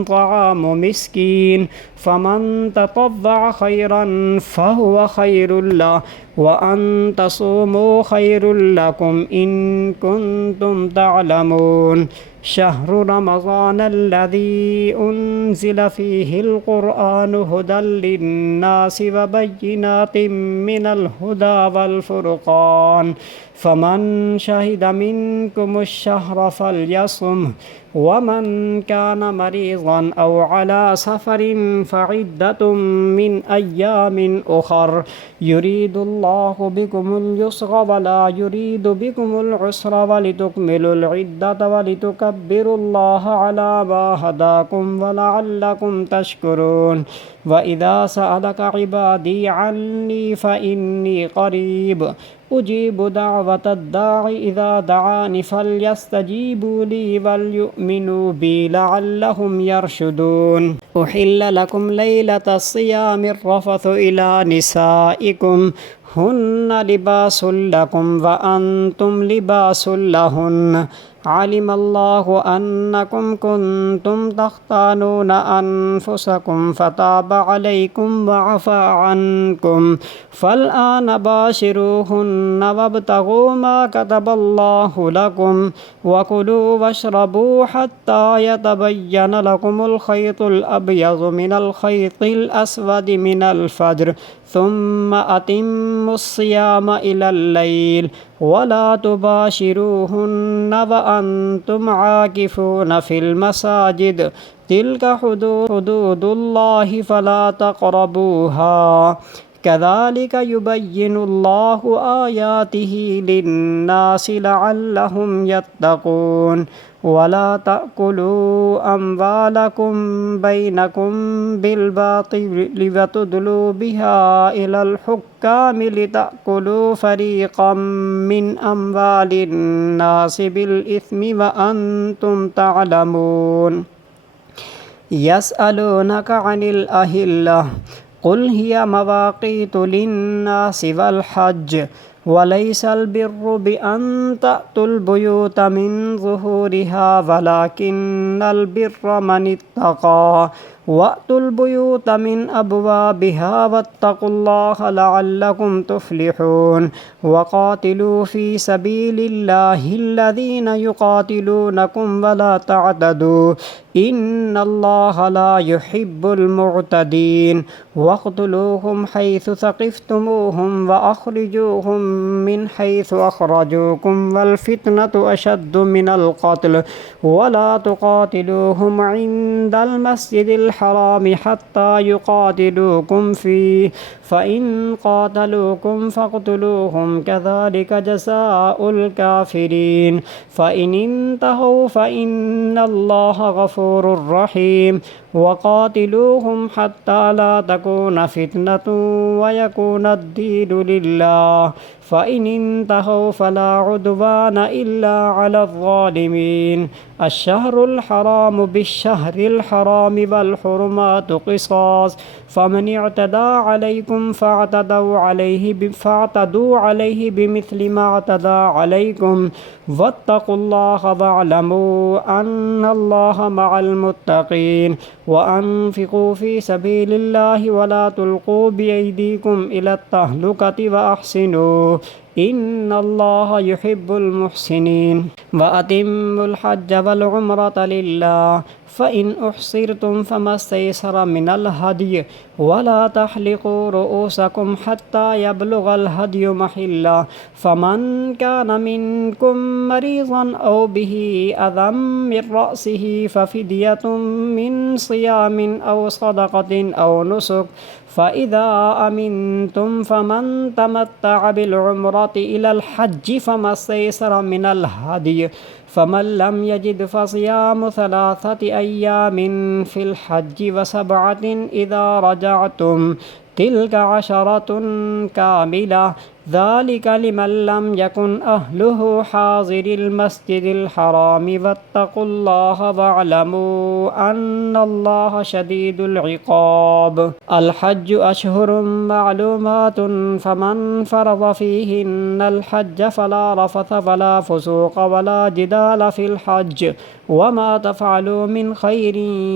طعام مسكين فمن تطوع خيرا فهو خير له وأن تصوموا خير لكم إن كنتم تعلمون شهر رمضان الذي أنزل فيه القرآن هدى للناس وبينات من الهدى والفرقان فمن شهد منكم الشهر فليصم ومن كان مريضا أو على سفر فعدة من أيام أخر يريد الله بكم اليسر ولا يريد بكم العسر ولتكملوا العدة ولتكبروا الله على ما هداكم ولعلكم تشكرون وإذا سألك عبادي عني فإني قريب أجيب دعوة الداع إذا دعاني فليستجيبوا لي وليؤمنوا بي لعلهم يرشدون. أحل لكم ليلة الصيام الرفث إلى نسائكم هن لباس لكم وأنتم لباس لهن علم الله أنكم كنتم تختانون أنفسكم فتاب عليكم وعفى عنكم فالآن باشروهن وابتغوا ما كتب الله لكم وكلوا واشربوا حتى يتبين لكم الخيط الأبيض من الخيط الأسود من الفجر ثم أتموا الصيام إلى الليل ولا تباشروهن وأنتم عاكفون في المساجد تلك حدود الله فلا تقربوها كذلك يبين الله آياته للناس لعلهم يتقون ولا تأكلوا أموالكم بينكم بالباطل وتدلوا بها إلى الحكام لتأكلوا فريقا من أموال الناس بالإثم وأنتم تعلمون يسألونك عن الأهلة قل هي مواقيت للناس والحج وليس البر بأن تأتوا البيوت من ظهورها ولكن البر من اتقى وأتوا البيوت من أبوابها واتقوا الله لعلكم تفلحون وقاتلوا في سبيل الله الذين يقاتلونكم ولا تعتدوا إن الله لا يحب المعتدين واقتلوهم حيث ثقفتموهم وأخرجوهم من حيث أخرجوكم والفتنة أشد من القتل ولا تقاتلوهم عند المسجد الحرام حتى يقاتلوكم فيه فإن قاتلوكم فاقتلوهم كذلك جزاء الكافرين فإن انتهوا فإن الله غفور رحيم وقاتلوهم حتى لا تكون فتنة ويكون الدين لله فإن انتهوا فلا عدوان إلا على الظالمين الشهر الحرام بالشهر الحرام والحرمات قصاص فمن اعتدى عليكم فاعتدوا عليه بمثل ما اعتدى عليكم واتقوا الله واعلموا أن الله مع المتقين وأنفقوا في سبيل الله ولا تلقوا بأيديكم إلى التهلكة وأحسنوا إن الله يحب المحسنين وأتموا الحج والعمرة لله فإن أحصرتم فما استيسر من الهدي ولا تحلقوا رؤوسكم حتى يبلغ الهدي محله فمن كان منكم مريضا أو به أذى من رأسه ففدية من صيام أو صدقة أو نسك فإذا أمنتم فمن تمتع بالعمرة إلى الحج فما استيسر من الهدي فمن لم يجد فصيام 3 أيام في الحج و7 إذا رجعتم تلك 10 كاملة ذلك لمن لم يكن أهله حاضر المسجد الحرام واتقوا الله واعلموا أن الله شديد العقاب الحج أشهر معلومات فمن فرض فيهن الحج فلا رفث ولا فسوق ولا جدال في الحج وما تفعلوا من خير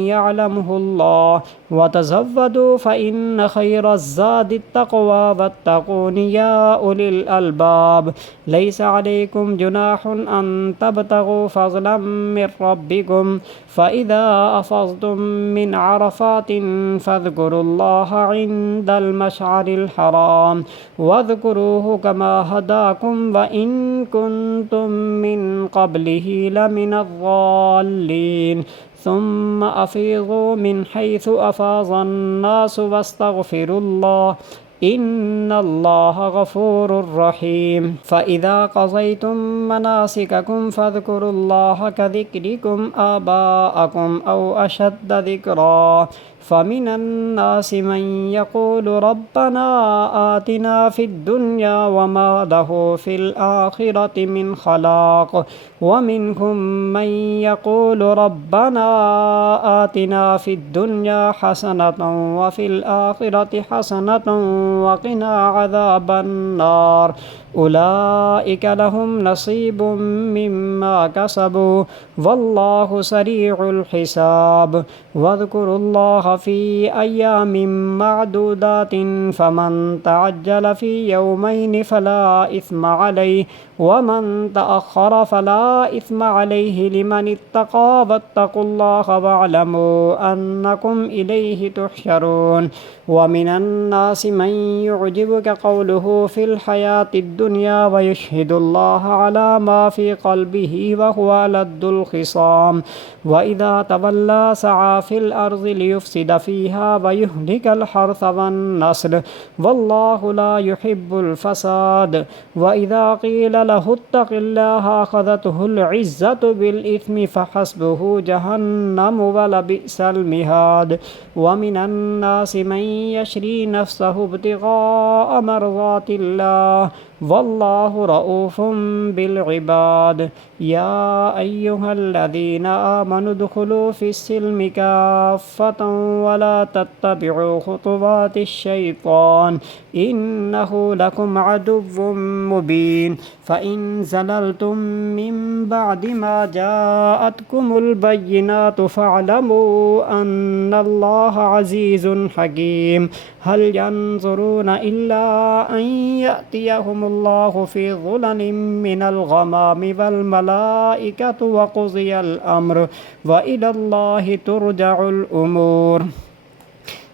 يعلمه الله وتزودوا فإن خير الزاد التقوى واتقون يا أولي الألباب ليس عليكم جناح أن تبتغوا فضلا من ربكم فإذا أفضتم من عرفات فاذكروا الله عند المشعر الحرام واذكروه كما هداكم وإن كنتم من قبله لمن الضالين ثم أفيضوا من حيث أفاض الناس واستغفروا الله إن الله غفور رحيم فإذا قضيتم مناسككم فاذكروا الله كذكركم آباءكم أو أشد ذكرا فمن الناس من يقول ربنا آتنا في الدنيا وما له في الآخرة من خلاق ومنهم من يقول ربنا آتنا في الدنيا حسنة وفي الآخرة حسنة وقنا عذاب النار أولئك لهم نصيب مما كسبوا والله سريع الحساب واذكروا الله في أيام معدودات فمن تعجل في يومين فلا إثم عليه ومن تأخر فلا إثم عليه لمن اتقى واتقوا الله واعلموا أنكم إليه تحشرون ومن الناس من يعجبك قوله في الحياة الدنيا ويشهد الله على ما في قلبه وهو ألد الخصام وإذا تولى سعى في الأرض ليفسد فيها ويهلك الحرث والنسل والله لا يحب الفساد وإذا قيل له اتق الله أخذته العزة بالإثم فحسبه جهنم ولبئس المهاد ومن الناس من يشري نفسه ابتغاء مرضات الله والله رؤوف بالعباد يا أيها الذين آمنوا ادخلوا في السلم كافة ولا تتبعوا خطوات الشيطان إنه لكم عدو مبين فإن زللتم من بعد ما جاءتكم البينات فاعلموا أن الله عزيز حكيم هل ينظرون إلا أن يأتيهم الله في ظلل من الغمام والملائكة وقضي الأمر وإلى الله ترجع الأمور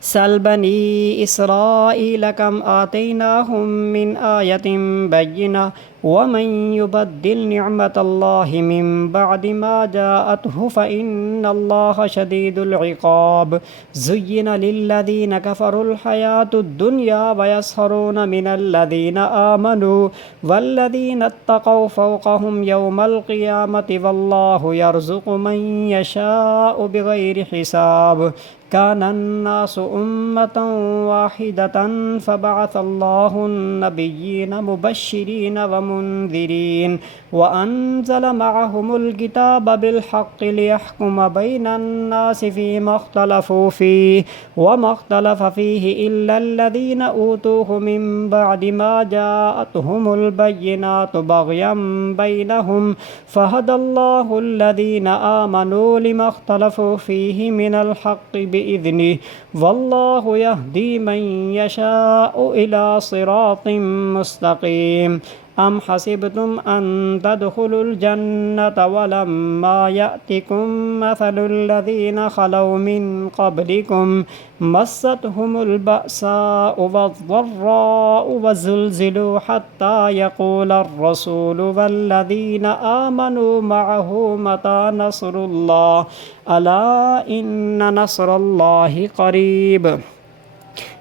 سل بني إسرائيل كم آتيناهم من آية بينة ومن يبدل نعمة الله من بعد ما جاءته فإن الله شديد العقاب زين للذين كفروا الحياة الدنيا ويسخرون من الذين آمنوا والذين اتقوا فوقهم يوم القيامة والله يرزق من يشاء بغير حساب كان الناس أمة واحدة فبعث الله النبيين مبشرين ومنذرين وأنزل معهم الكتاب بالحق ليحكم بين الناس فيما اختلفوا فيه وما اختلف فيه إلا الذين أوتوه من بعد ما جاءتهم البينات بغيا بينهم فهدى الله الذين آمنوا لما اختلفوا فيه من الحق بإذنه والله يهدي من يشاء إلى صراط مستقيم أم حسبتم أن تدخلوا الجنة ولما يأتكم مثل الذين خلوا من قبلكم مستهم البأساء والضراء وزلزلوا حتى يقول الرسول والذين آمنوا معه متى نصر الله ألا إن نصر الله قريب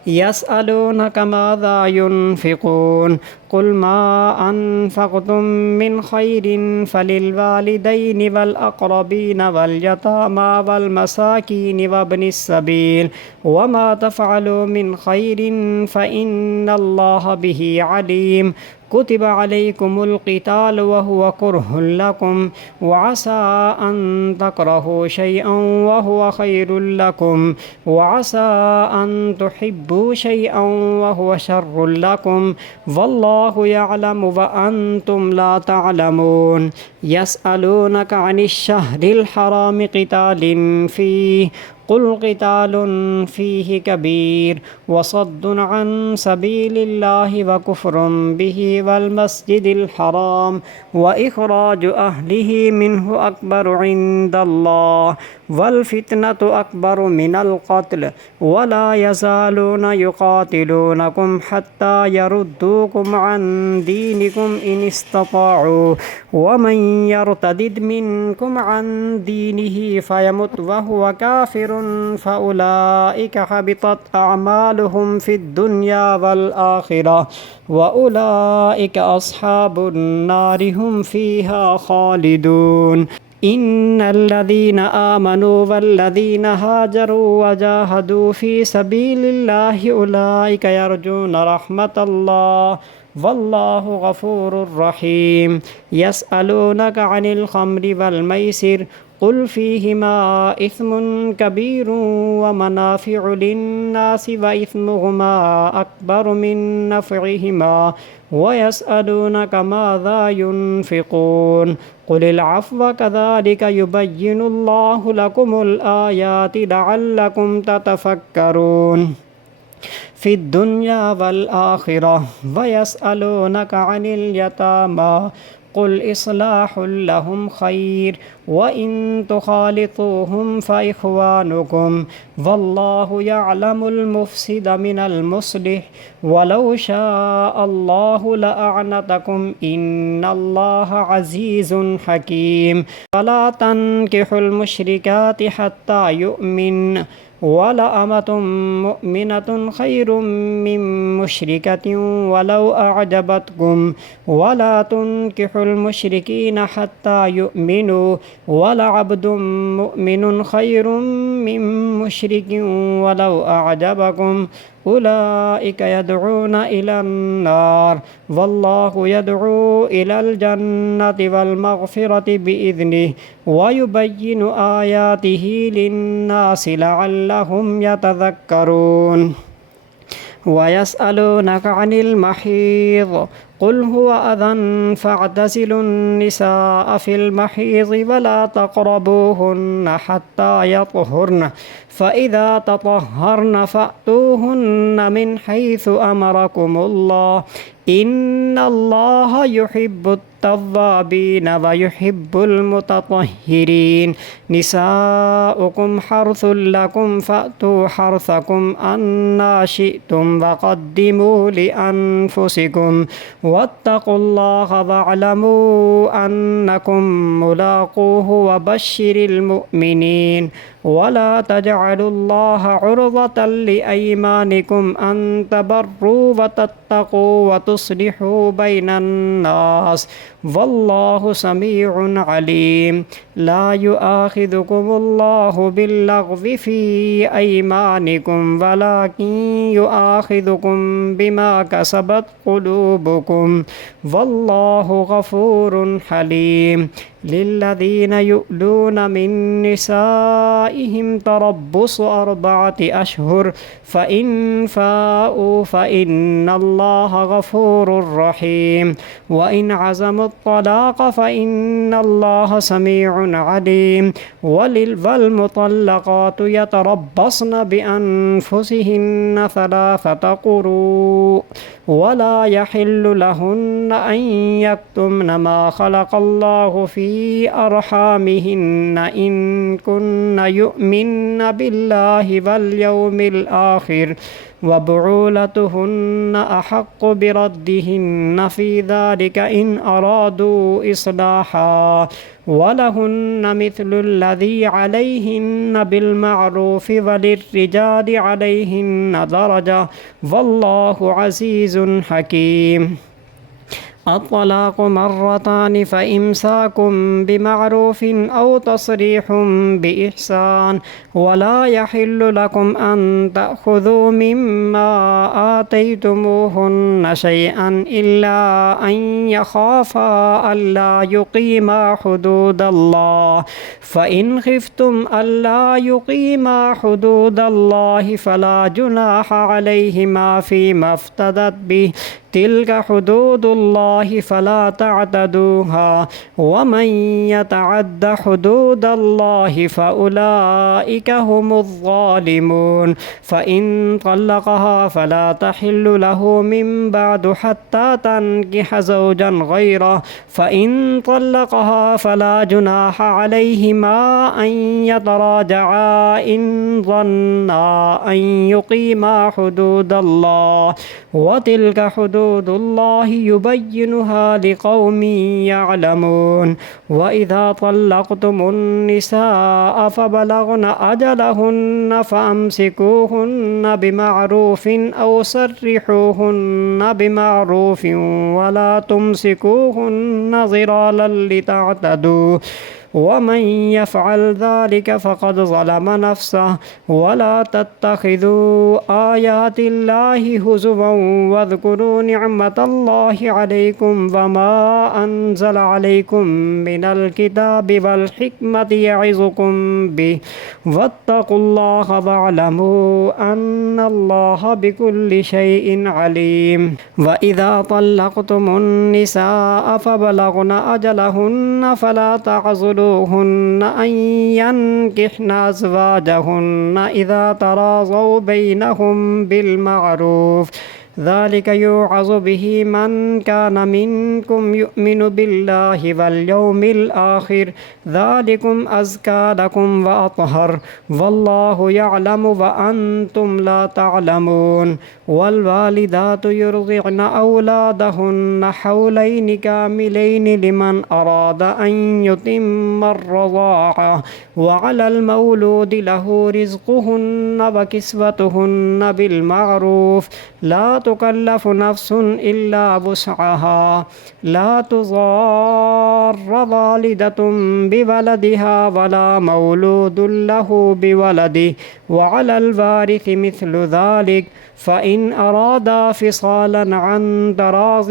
يسألونك ماذا ينفقون قل ما أنفقتم من خير فللوالدين والأقربين واليتامى والمساكين وابن السبيل وما تفعلوا من خير فإن الله به عليم كتب عليكم القتال وهو كره لكم وعسى أن تكرهوا شيئا وهو خير لكم وعسى أن تحبوا شيئا وهو شر لكم والله يعلم وأنتم لا تعلمون يسألونك عن الشهر الحرام قتال فيه قل قتال فيه كبير وصد عن سبيل الله وكفر به والمسجد الحرام وإخراج أهله منه أكبر عند الله والفتنة أكبر من القتل ولا يزالون يقاتلونكم حتى يردوكم عن دينكم إن استطاعوا ومن يرتد منكم عن دينه فيمت وهو كافر فأولئك حبطت أعمالهم في الدنيا والآخرة وأولئك أصحاب النار هم فيها خالدون इन्नल्लज़ीना आमनू वल्लज़ीना हाजरू वजाहदू फ़ी सबीलिल्लाहि उलाइका यरजूना रहमतल्लाह वल्लाहु गफूरुर रहीम। यसअलूनका अनिल खम्रि वल मैसिर कुल फ़ीहिमा इस्मुन कबीरुन व मनाफ़िउ लिन्नासि व इस्मुहुमा अकबरु मिन नफ़इहिमा व यसअलूनका माज़ा युनफ़िक़ून कुलिल अफ़्व कज़ालिका युबय्यिनुल्लाहु लकुमुल आयाति लअल्लकुम ततफ़क्करून फ़िद्दुन्या वल आख़िरह व यसअलूनका अनिल यतामा कुल इस्लाहुल लहुम खैर व इन तुखालितूहुम फ़इख़वानुकुम वल्लाहु यअलमुल मुफ़्सिद मिनल मुस्लिह वलौ शाअल्लाहु लअअनतकुम इन्नल्लाहा अज़ीज़ुन हकीम। वला तन्किहुल मुश्रिकाति हत्ता युअमिन वलअमतुम मुअमिनतुन खैरुम मिन मुश्रिकतिन वलौ अअजबतकुम वला तुन्किहुल मुश्रिकीना हत्ता युअमिनु वलअब्दुम मुअमिनुन खैरुम मिन मुश्रिकिन वलौ अअजबकुम उलाइका यदऊना इलन नार वल्लाहु यदऊ इलल जन्नति वल मग़फ़िरति बिइज़्निहि व युबय्यिनु आयातिहि लिन्नासि लअल्लहुम यतज़क्करून। वयस्अलूनका अनिल महीज़ कुल हुवा अज़न फ़अ्तज़िलु निसाअ फ़िल महीज़ वला तक़रबूहुन्न हत्ता यत्हुरन फ़इज़ा तطهरन फ़अतूहुन्न मिन हैसु अमरकुमुल्लाह इन्नल्लाहा युहिब्बुत तव्वाबीन व युहिब्बुल मुतत्तहिरीन। निसाउकुम हर्सुल लकुम फ़अतू हर्सकुम अन्ना शिअ्तुम वक़द्दिमू लिअन्फुसिकुम वत्तक़ुल्लाह वअलमू अन्नकुम मुलाक़ूहु वबश्शिरिल मुअमिनीन। वला तजअलुल्लाह उर्ज़तन लिअयमानिकुम अन तबर्रू व तत्तक़ू व तुस्लिहू बैनन नास वल्लाहु समीउन अलीम। ला युआखिज़ुकुमुल्लाहु बिल्लग़्वि फ़ी अयमानिकुम वलाकिन युआखिज़ुकुम बिमा कसबत क़ुलूबुकुम वल्लाहु गफ़ूरुन हलीम। लिल्लज़ीना युअलूना मिन निसाइहिम तरब्बुसु अर्बअति अशहुर फ़इन फ़ाऊ फ़इन्नल्लाहा गफ़ूरुर रहीम व इन अज़मुत तलाक़ फ़इन्नल्लाहा समीउन अलीम। वल मुतल्लक़ातु यतरब्बस्न बिअन्फुसिहिन्न सलासत क़ुरू वला यहिल्लु लहुन्न अन यक्तुमन मा ख़लक़ल्लाहु फ़ी अर्हामिहिन्न इन कुन्न युअमिन्न बिल्लाहि वल यौमिल आख़िर व बुऊलतुहुन्न अहक्कु बिरद्दिहिन्न फ़ी ज़ालिका इन अरादू इस्लाहा वलहुन्न मिस्लुल्लज़ी अलैहिन्न बिल्मअरूफ़ि वलिर्रिजालि अलैहिन्न दरजा वल्लाहु अज़ीज़ुन हकीम। अत्तलाक़ु मर्रतानि फ़इम्साकुम बिमअरूफ़िन औ तस्रीहुम बिइहसान वला यहिल्लु लकुम अन तअख़ुज़ू मिम्मा आतैतुमूहुन्न शैअन इल्ला अन यख़ाफ़ा अल्ला युक़ीमा हुदूदल्लाह फ़इन ख़िफ़्तुम अल्ला युक़ीमा हुदूदल्लाहि फ़ला जुनाहा अलैहिमा फ़ीमा इफ़्तदत बिहि तिल्का हुदूदुल्लाहि फ़ला तअतदूहा वमन यतअद्द हुदूदल्लाहि फ़उलाइका हुमुज़्ज़ालिमून। फ़इन तल्लक़हा फ़ला तहिल्लु लहु मिन बअदु हत्ता तन्किह ज़ौजन ग़ैरह फ़इन तल्लक़हा फ़ला जुनाहा अलैहिमा अन यतराजआ इन ज़न्ना अन युक़ीमा हुदूदल्लाह व तिल्का हुदूदुल्लाहि युबय्यिनुहा लिक़ौमिन यअलमून। व इज़ा तल्लक़्तुमुन निसाअ फ़बलग़न अजलहुन्न फ़अम्सिकूहुन्न बिमअरूफ़िन औ सर्रिहूहुन्न बिमअरूफ़िन वला तुमसिकूहुन्न ज़िरारन लितअतदू ومن يفعل ذلك فقد ظلم نفسه ولا تتخذوا آيات الله هزوا واذكروا نعمة الله عليكم وما أنزل عليكم من الكتاب والحكمة يعظكم به واتقوا الله واعلموا أن الله بكل شيء عليم وإذا طلقتم النساء فبلغن أجلهن فلا تعضلوهن أن ينكحن أزواجهن إذا تراضوا بينهم بالمعروف ذلك يوعظ به من كان منكم يؤمن بالله واليوم الآخر ذلكم أزكى لكم وأطهر والله يعلم وأنتم لا تعلمون والوالدات يرضعن أولادهن حولين كاملين لمن أراد أن يتم الرضاعة وعلى المولود له رزقهن وكسوتهن بالمعروف لا تكلف نفس إلا وسعها لا تضار والدة بولدها ولا مولود له بولده وعلى الوارث مثل ذلك فإن أرادا فصالا عن تراض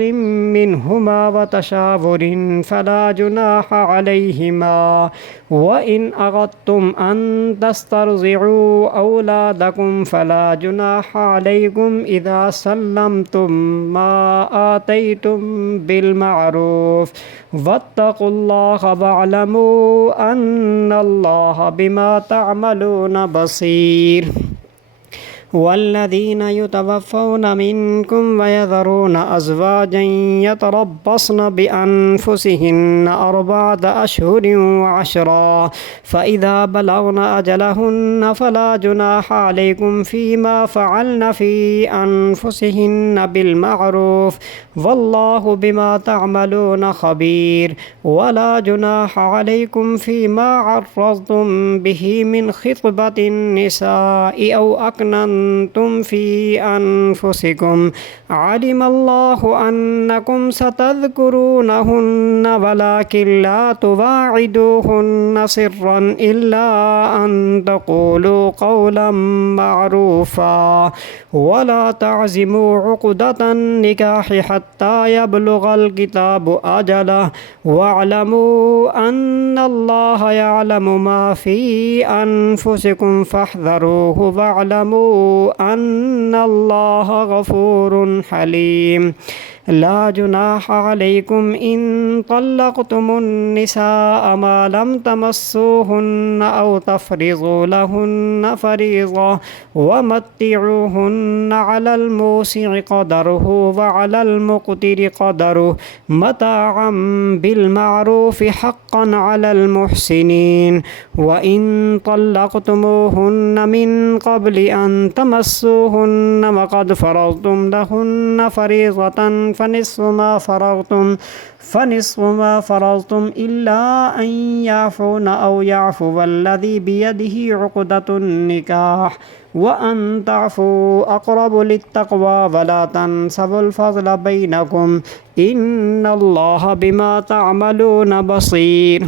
منهما وتشاور فلا جناح عليهما وإن أردتم أن تسترضعوا أولادكم فلا جناح عليكم إذا سلمتم ما آتيتم بالمعروف واتقوا الله واعلموا أن الله بما تعملون بصير والذين يتوفون منكم ويذرون أزواجا يتربصن بأنفسهن 4 أشهر وعشرا فإذا بلغن أجلهن فلا جناح عليكم فيما فعلن في أنفسهن بالمعروف والله بما تعملون خبير ولا جناح عليكم فيما عرضتم به من خطبة النساء أو أكننتم في أنفسكم علم الله أنكم ستذكرونهن ولكن لا تواعدوهن سرا إلا أن تقولوا قولا معروفا ولا تعزموا عقدة النكاح حتى يبلغ الكتاب أجله واعلموا أن الله يعلم ما في أنفسكم فاحذروه واعلموا أن الله غفور حليم لا جناح عليكم إن طلقتم النساء ما لم تمسوهن أو تفرضوا لهن فريضة ومتعوهن على الموسع قدره وعلى المقتر قدره متاعا بالمعروف حقا على المحسنين وإن طلقتموهن من قبل أن تمسوهن وقد فرضتم لهن فريضة فنصف ما فرضتم إلا أن يعفون أو يعفو الذي بيده عقدة النكاح وأن تعفوا أقرب للتقوى ولا تنسوا الفضل بينكم إن الله بما تعملون بصير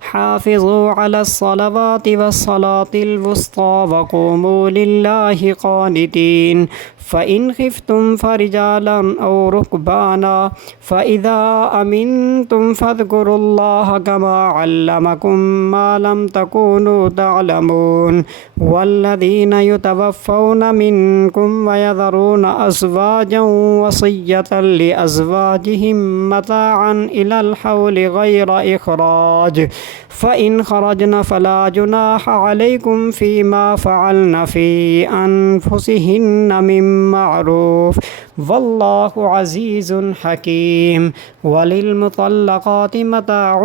حافظوا على الصلوات والصلاة الوسطى وقوموا لله قانتين فإن خفتم فرجالا أو ركبانا فإذا أمنتم فاذكروا الله كما علمكم ما لم تكونوا تعلمون والذين يتوفون منكم ويذرون أزواجا وصية لأزواجهم متاعا إلى الحول غير إخراج فإن خرجن فلا جناح عليكم فيما فعلن في أنفسهن من معروف والله عزيز حكيم وللمطلقات متاع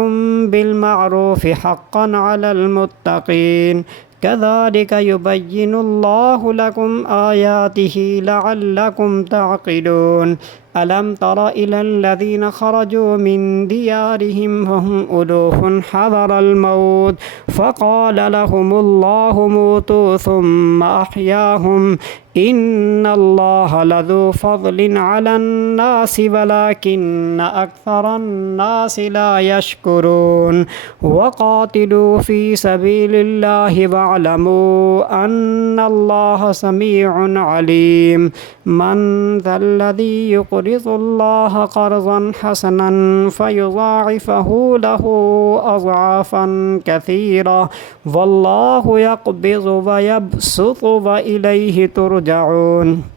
بالمعروف حقا على المتقين كذلك يبين الله لكم آياته لعلكم تعقلون ألم تر إلى الذين خرجوا من ديارهم وهم ألوف حذر الموت فقال لهم الله موتوا ثم أحياهم إن الله لذو فضل على الناس ولكن أكثر الناس لا يشكرون وقاتلوا في سبيل الله واعلموا أن الله سميع عليم من ذا الذي يقرض الله قرضا حسنا فيضاعفه له أضعافا كثيرة والله يقبض ويبسط وإليه ترجعون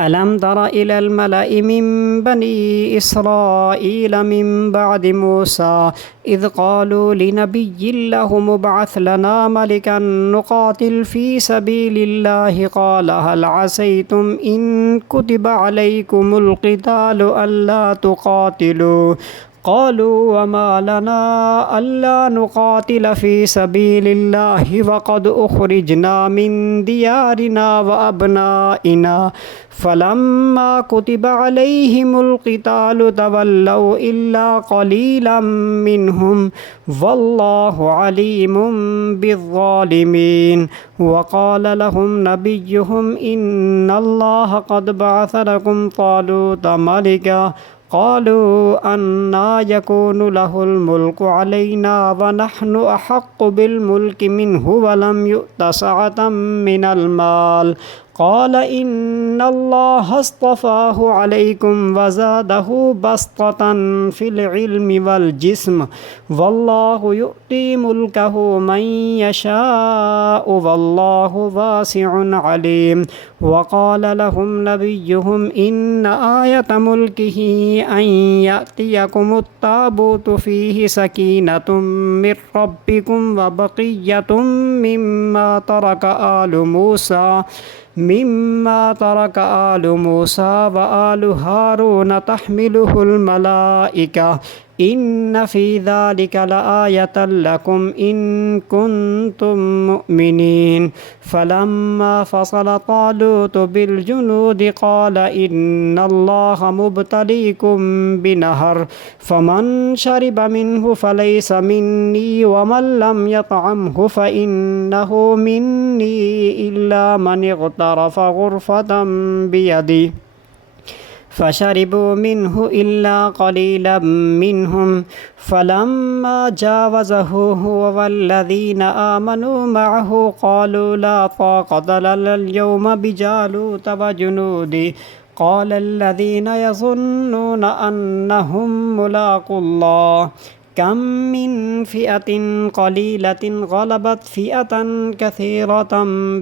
ألم تر إلى الملأ من بني إسرائيل من بعد موسى إذ قالوا لنبي له مبعث لنا ملكا نقاتل في سبيل الله قال هل عسيتم إن كتب عليكم القتال ألا تقاتلوا قالوا وما لنا ألا نقاتل في سبيل الله وقد أخرجنا من ديارنا وأبنائنا فلما كتب عليهم القتال تولوا إلا قليلا منهم والله عليم بالظالمين وقال لهم نبيهم إن الله قد بعث لكم طالوت ملكا قالوا أنى يكون له الملك علينا ونحن أحق بالملك منه ولم يؤت سعة من المال قال إن الله اصطفاه عليكم وزاده بسطة في العلم والجسم والله يؤتي ملكه من يشاء والله واسع عليم وقال لهم نبيهم إن آية ملكه أن يأتيكم التابوت فيه سكينة من ربكم وبقية مما ترك آل موسى وآل هارون تحمله الملائكة إن في ذلك لآية لكم إن كنتم مؤمنين فلما فصل طالوت بالجنود قال إن الله مبتليكم بنهر فمن شرب منه فليس مني ومن لم يطعمه فإنه مني إلا من اغترف غرفة بيده فشربوا منه إلا قليلا منهم فلما جاوزه هو والذين آمنوا معه قالوا لا طاقة لنا اليوم بجالوت وجنوده قال الذين يظنون أنهم ملاقو الله كم من فئة قليلة غلبت فئة كثيرة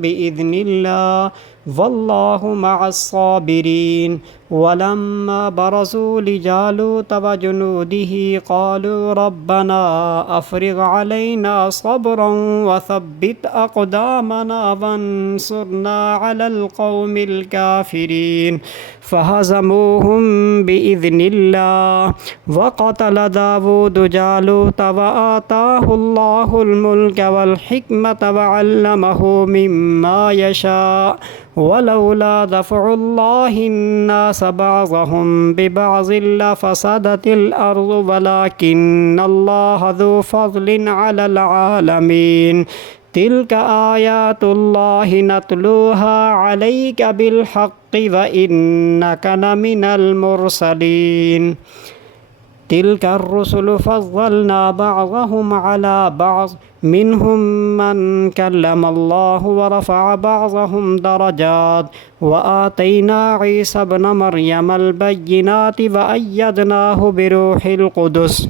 بإذن الله والله مع الصابرين ولما برزوا لجالوت وجنوده قالوا ربنا أفرغ علينا صبرا وثبت أقدامنا وانصرنا على القوم الكافرين فهزموهم بإذن الله وقتل داود جالوت وآتاه الله الملك والحكمة وعلمه مما يشاء ولولا دفع الله الناس بعضهم ببعض لفسدت الأرض ولكن الله ذو فضل على العالمين تلك آيات الله نتلوها عليك بالحق وإنك لمن المرسلين تلك الرسل فضلنا بعضهم على بعض منهم من كلم الله ورفع بعضهم درجات وآتينا عيسى ابن مريم البينات وأيدناه بروح القدس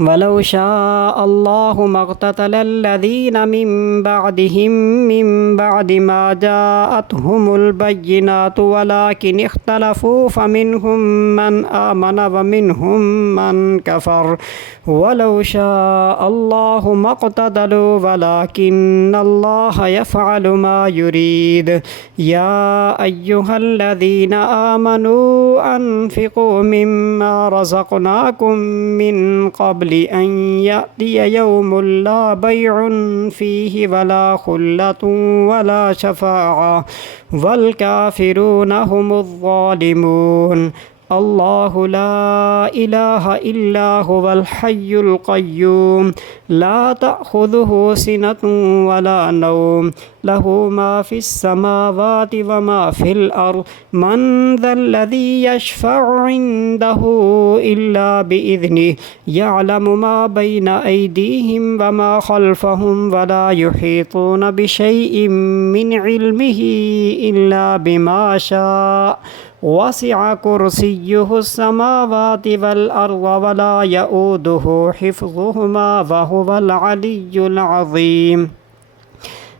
ولو شاء الله ما اقتتل الذين من بعدهم من بعد ما جاءتهم البينات ولكن اختلفوا فمنهم من آمن ومنهم من كفر ولو شاء الله ما اقتتلوا ولكن الله يفعل ما يريد يا أيها الذين آمنوا أنفقوا مما رزقناكم من قبل قبل أن يأتي يوم لا بيع فيه ولا خلة ولا شفاعة والكافرون هم الظالمون الله لا إله إلا هو الحي القيوم لا تأخذه سنة ولا نوم له ما في السماوات وما في الأرض من ذا الذي يشفع عنده إلا بإذنه يعلم ما بين أيديهم وما خلفهم ولا يحيطون بشيء من علمه إلا بما شاء وسع كرسيه السماوات والأرض ولا يؤوده حفظهما وهو العلي العظيم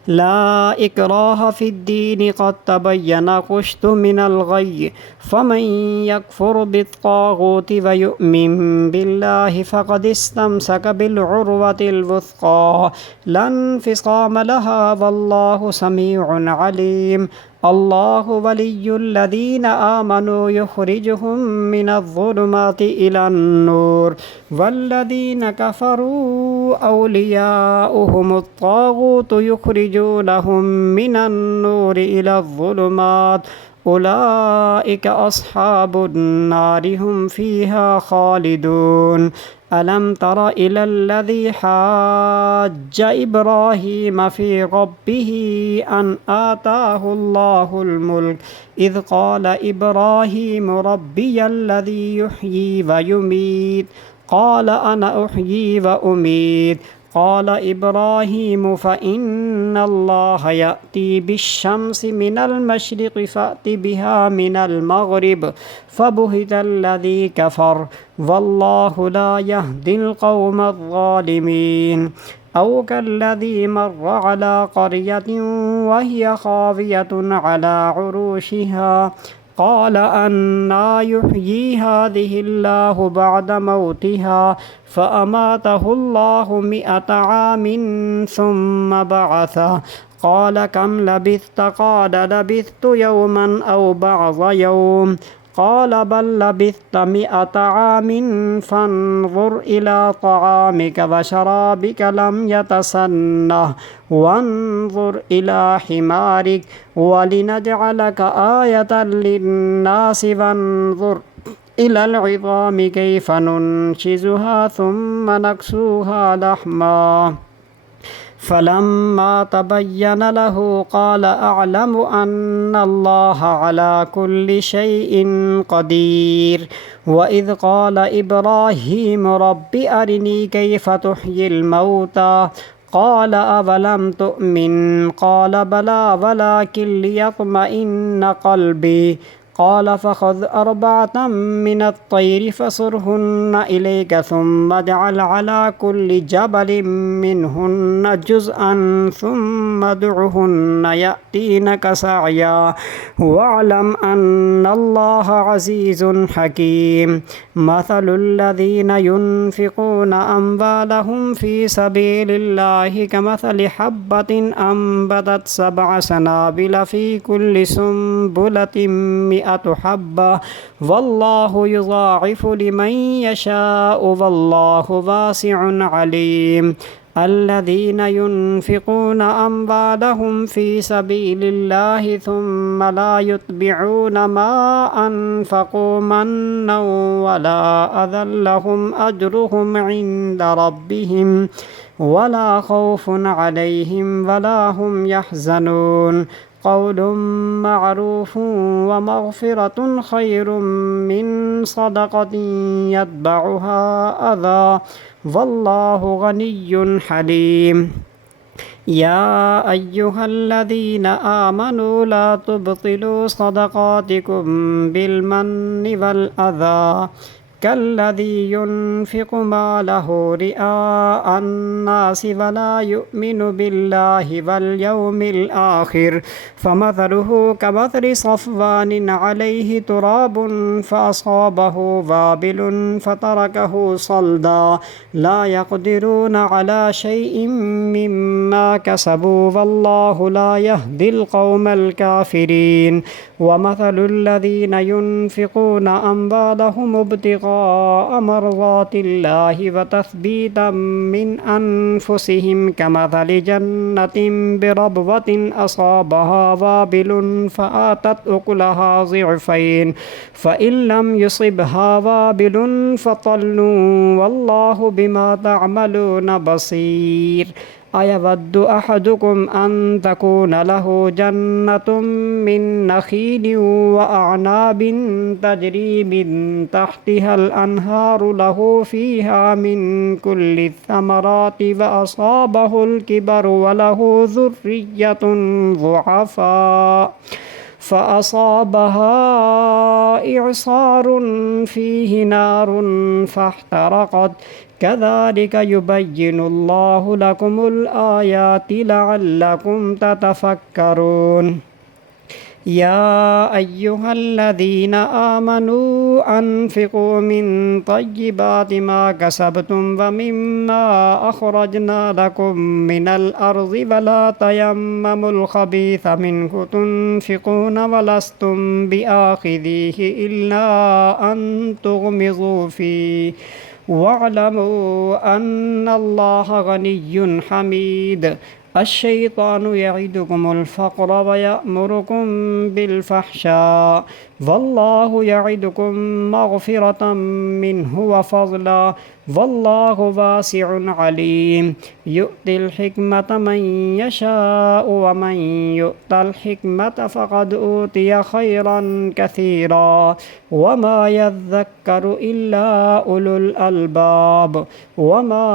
لا إكراه في الدين قد تبين الرشد من الغي فمن يكفر بالطاغوت ويؤمن بالله فقد استمسك بالعروة الوثقى لا انفصام لها والله سميع عليم الله ولي الذين آمنوا يخرجهم من الظلمات إلى النور والذين كفروا أولياؤهم الطاغوت يخرجونهم من النور إلى الظلمات أولئك أصحاب النار هم فيها خالدون ألم تر إلى الذي حاج إبراهيم في ربه أن آتاه الله الملك إذ قال إبراهيم ربي الذي يحيي ويميت قال أنا أحيي وأميت قال إبراهيم فإن الله يأتي بالشمس من المشرق فأت بها من المغرب فبهت الذي كفر والله لا يهدي القوم الظالمين أو كالذي مر على قرية وهي خاوية على عروشها قال أنى يحيي هذه الله بعد موتها فأماته الله 100 عام ثم بعثه قال كم لبثت قال لبثت يوما أو بعض يوم قال بل لبثت 100 عام فانظر إلى طعامك وشرابك لم يتسنه وانظر إلى حمارك ولنجعلك آية للناس وانظر إلى العظام كيف ننشزها ثم نكسوها لحما فلما تبين له قال أعلم أن الله على كل شيء قدير وإذ قال إبراهيم رب أرني كيف تحيي الموتى قال أولم تؤمن قال بلى ولكن ليطمئن قلبي قال فخذ 4 من الطير فصرهن إليك ثم اجعل على كل جبل منهن جزءا ثم ادعهن يأتينك سعيا واعلم أن الله عزيز حكيم مثل الذين ينفقون أموالهم في سبيل الله كمثل حبة أنبتت 7 سنابل في كل سنبلة 100 حبة والله يضاعف لمن يشاء والله واسع عليم الذين ينفقون أموالهم في سبيل الله ثم لا يتبعون ما أنفقوا منا ولا أذى لهم أجرهم عند ربهم ولا خوف عليهم ولا هم يحزنون قول معروف ومغفرة خير من صدقة يتبعها أذى والله غني حليم يا أيها الذين آمنوا لا تبطلوا صدقاتكم بالمن والأذى كالذي ينفق ماله رئاء الناس ولا يؤمن بالله واليوم الآخر فمثله كمثل صفوان عليه تراب فأصابه وابل فتركه صلدا لا يقدرون على شيء مما كسبوا والله لا يهدي القوم الكافرين ومثل الذين ينفقون أموالهم ابتغاء ابتغاء مرضات الله وتثبيتا من أنفسهم كمثل جنة بربوة أصابها وابل فآتت أكلها ضعفين فإن لم يصبها وابل فطل والله بما تعملون بصير أيود أحدكم أن تكون له جنة من نخيل وأعناب تجري من تحتها الأنهار له فيها من كل الثمرات وأصابه الكبر وله ذرية ضعفاء فأصابها إعصار فيه نار فاحترقت كذلك يبين الله لكم الآيات لعلكم تتفكرون يا أيها الذين آمنوا أنفقوا من طيبات ما كسبتم ومما أخرجنا لكم من الأرض ولا تيمموا الخبيث منه تنفقون ولستم بآخذيه إلا أن تغمضوا فيه واعلموا أن الله غني حميد الشيطان يعدكم الفقر ويأمركم بالفحشاء والله يعدكم مغفرة منه وفضلا والله واسع عليم يؤتي الحكمة من يشاء ومن يؤت الحكمة فقد أوتي خيرا كثيرا وما يذكر إلا أولو الألباب وما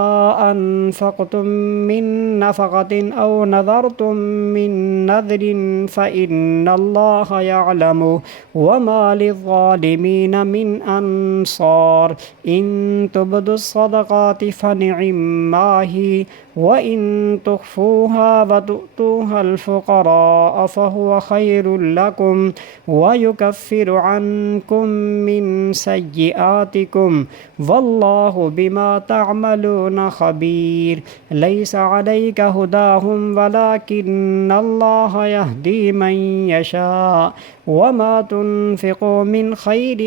أنفقتم من نفقة أو نذرتم من نذر فإن الله يعلمه وما للظالمين من أنصار إن تبدوا الصدقات فنعما هي وإن تخفوها وتؤتوها الفقراء فهو خير لكم ويكفر عنكم من سيئاتكم والله بما تعملون خبير ليس عليك هداهم ولكن الله يهدي من يشاء وما تنفقوا من خير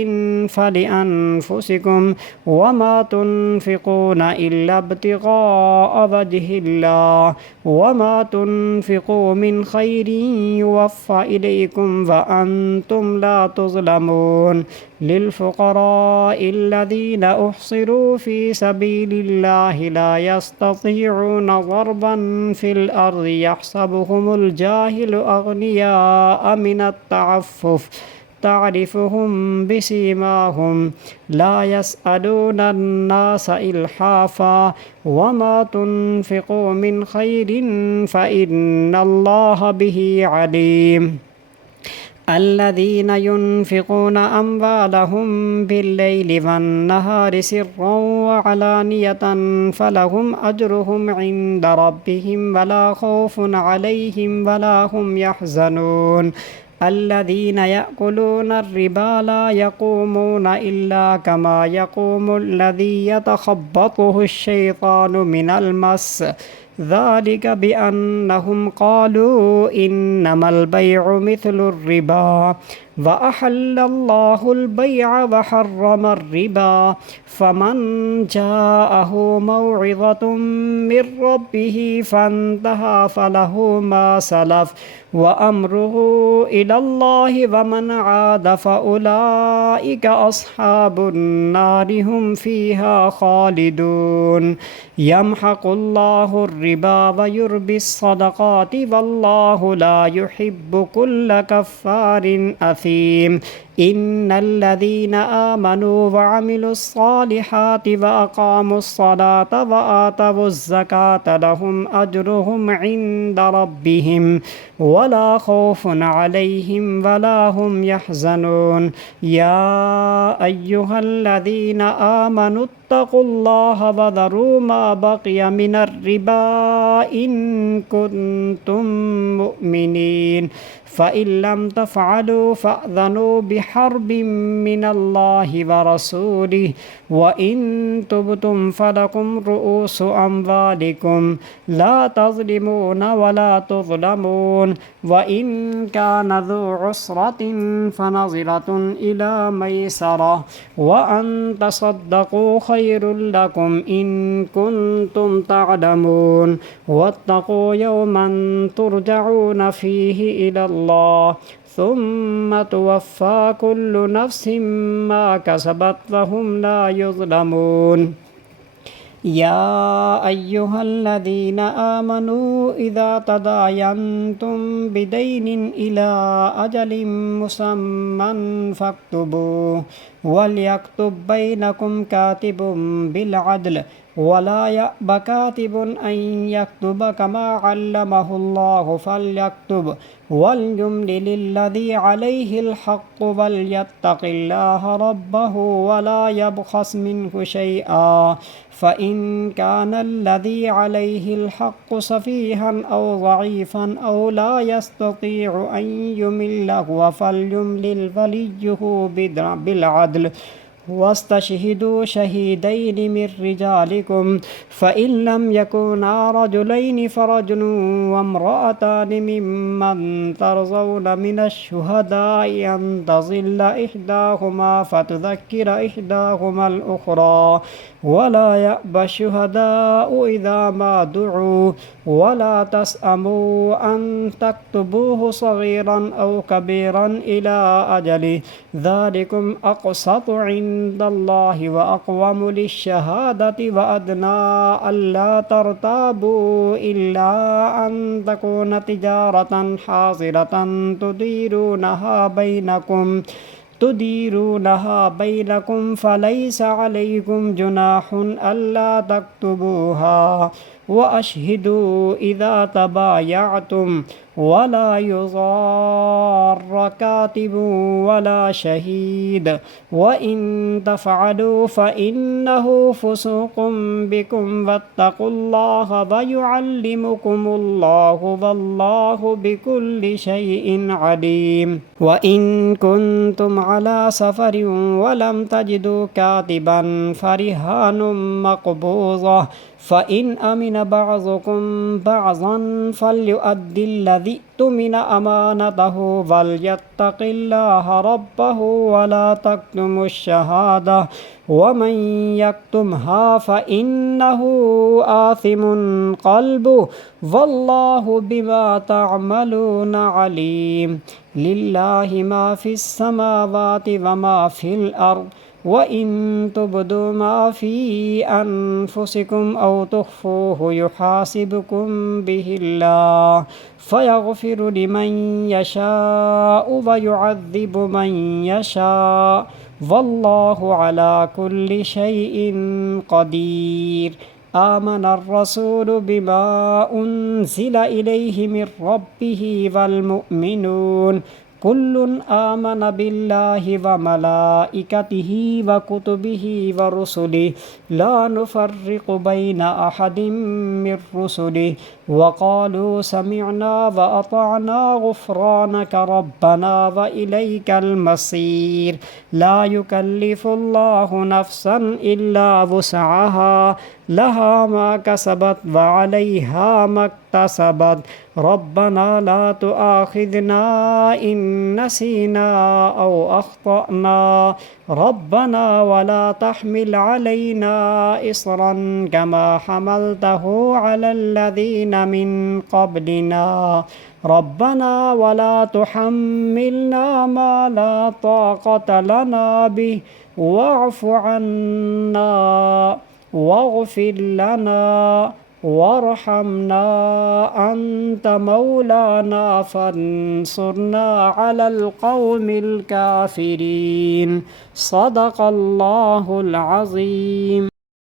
فلأنفسكم وما تنفقون إلا ابتغاء وجه الله وما تنفقوا من خير يوفى إليكم وأنتم لا تظلمون للفقراء الذين أحصروا في سبيل الله لا يستطيعون ضربا في الأرض يحسبهم الجاهل أغنياء من التعفف تعرفهم بسيماهم لا يسألون الناس إلحافا وما تنفقوا من خير فإن الله به عليم الذين ينفقون أموالهم بالليل والنهار سرا وعلانية فلهم أجرهم عند ربهم ولا خوف عليهم ولا هم يحزنون الذين يأكلون الربا لا يقومون إلا كما يقوم الذي يتخبطه الشيطان من المس ذلك بأنهم قالوا إنما البيع مثل الربا وأحل الله البيع وحرم الربا فمن جاءه موعظة من ربه فانتهى فله ما سلف وأمره إلى الله ومن عاد فأولئك أصحاب النار هم فيها خالدون يمحق الله الربا ويربي الصدقات والله لا يحب كل كفار أثيم إن الذين آمنوا وعملوا الصالحات وأقاموا الصلاة وآتوا الزكاة لهم أجرهم عند ربهم ولا خوف عليهم ولا هم يحزنون يا أيها الذين آمنوا اتقوا الله وذروا ما بقي من الربا إن كنتم مؤمنين فإن لم تفعلوا فأذنوا بحرب من الله ورسوله وإن تبتم فلكم رؤوس أموالكم لا تظلمون ولا تظلمون وإن كان ذو عسرة فنظرة إلى ميسرة وأن تصدقوا خير لكم إن كنتم تعلمون واتقوا يوما ترجعون فيه إلى الله ثم توفى كل نفس ما كسبت وهم لا يظلمون يا أيها الذين آمنوا إذا تداينتم بدين إلى أجل مسمى فاكتبوه وليكتب بينكم كاتب بالعدل ولا يأب كاتب أن يكتب كما علمه الله فليكتب وليملل الذي عليه الحق وليتق الله ربه ولا يبخس منه شيئا فإن كان الذي عليه الحق سفيها أو ضعيفا أو لا يستطيع أن يمله فليملل وليه بالعدل واستشهدوا شهيدين من رجالكم فإن لم يكونا رجلين فرجل وامرأتان ممن ترضون من الشهداء أن تضل إحداهما فتذكر إحداهما الأخرى ولا يأبى الشهداء إذا ما دعوا ولا تسأموا أن تكتبوه صغيرا أو كبيرا إلى أجله ذلكم أقسط عند الله وأقوم للشهادة وأدنى ألا ترتابوا إلا أن تكون تجارة حاضرة تديرونها بينكم فليس عليكم جناح ألا تكتبوها وأشهدوا إذا تبايعتم ولا يضار كاتب ولا شهيد وإن تفعلوا فإنه فسوق بكم واتقوا الله ويعلمكم الله والله بكل شيء عليم وإن كنتم على سفر ولم تجدوا كاتبا فرهان مقبوضة فإن أمن بعضكم بعضا فليؤدي الذي اؤتمن أمانته وليتق الله ربه ولا تكتموا الشهادة ومن يكتمها فإنه آثم قلبه والله بما تعملون عليم لله ما في السماوات وما في الأرض وإن تبدوا ما في أنفسكم أو تخفوه يحاسبكم به الله فيغفر لمن يشاء ويعذب من يشاء والله على كل شيء قدير آمن الرسول بما أنزل إليه من ربه والمؤمنون كل آمن بالله وملائكته وكتبه ورسله لا نفرق بين أحد من رسله وقالوا سمعنا وأطعنا غفرانك ربنا وإليك المصير لا يكلف الله نفسا إلا وسعها لها ما كسبت وعليها ما اكتسبت ربنا لا تؤاخذنا إن نسينا أو أخطأنا ربنا ولا تحمل علينا إصرا كما حملته على الذين من قبلنا ربنا ولا تحملنا ما لا طاقة لنا به واعف عنا واغفر لنا وارحمنا أنت مولانا فانصرنا على القوم الكافرين صدق الله العظيم.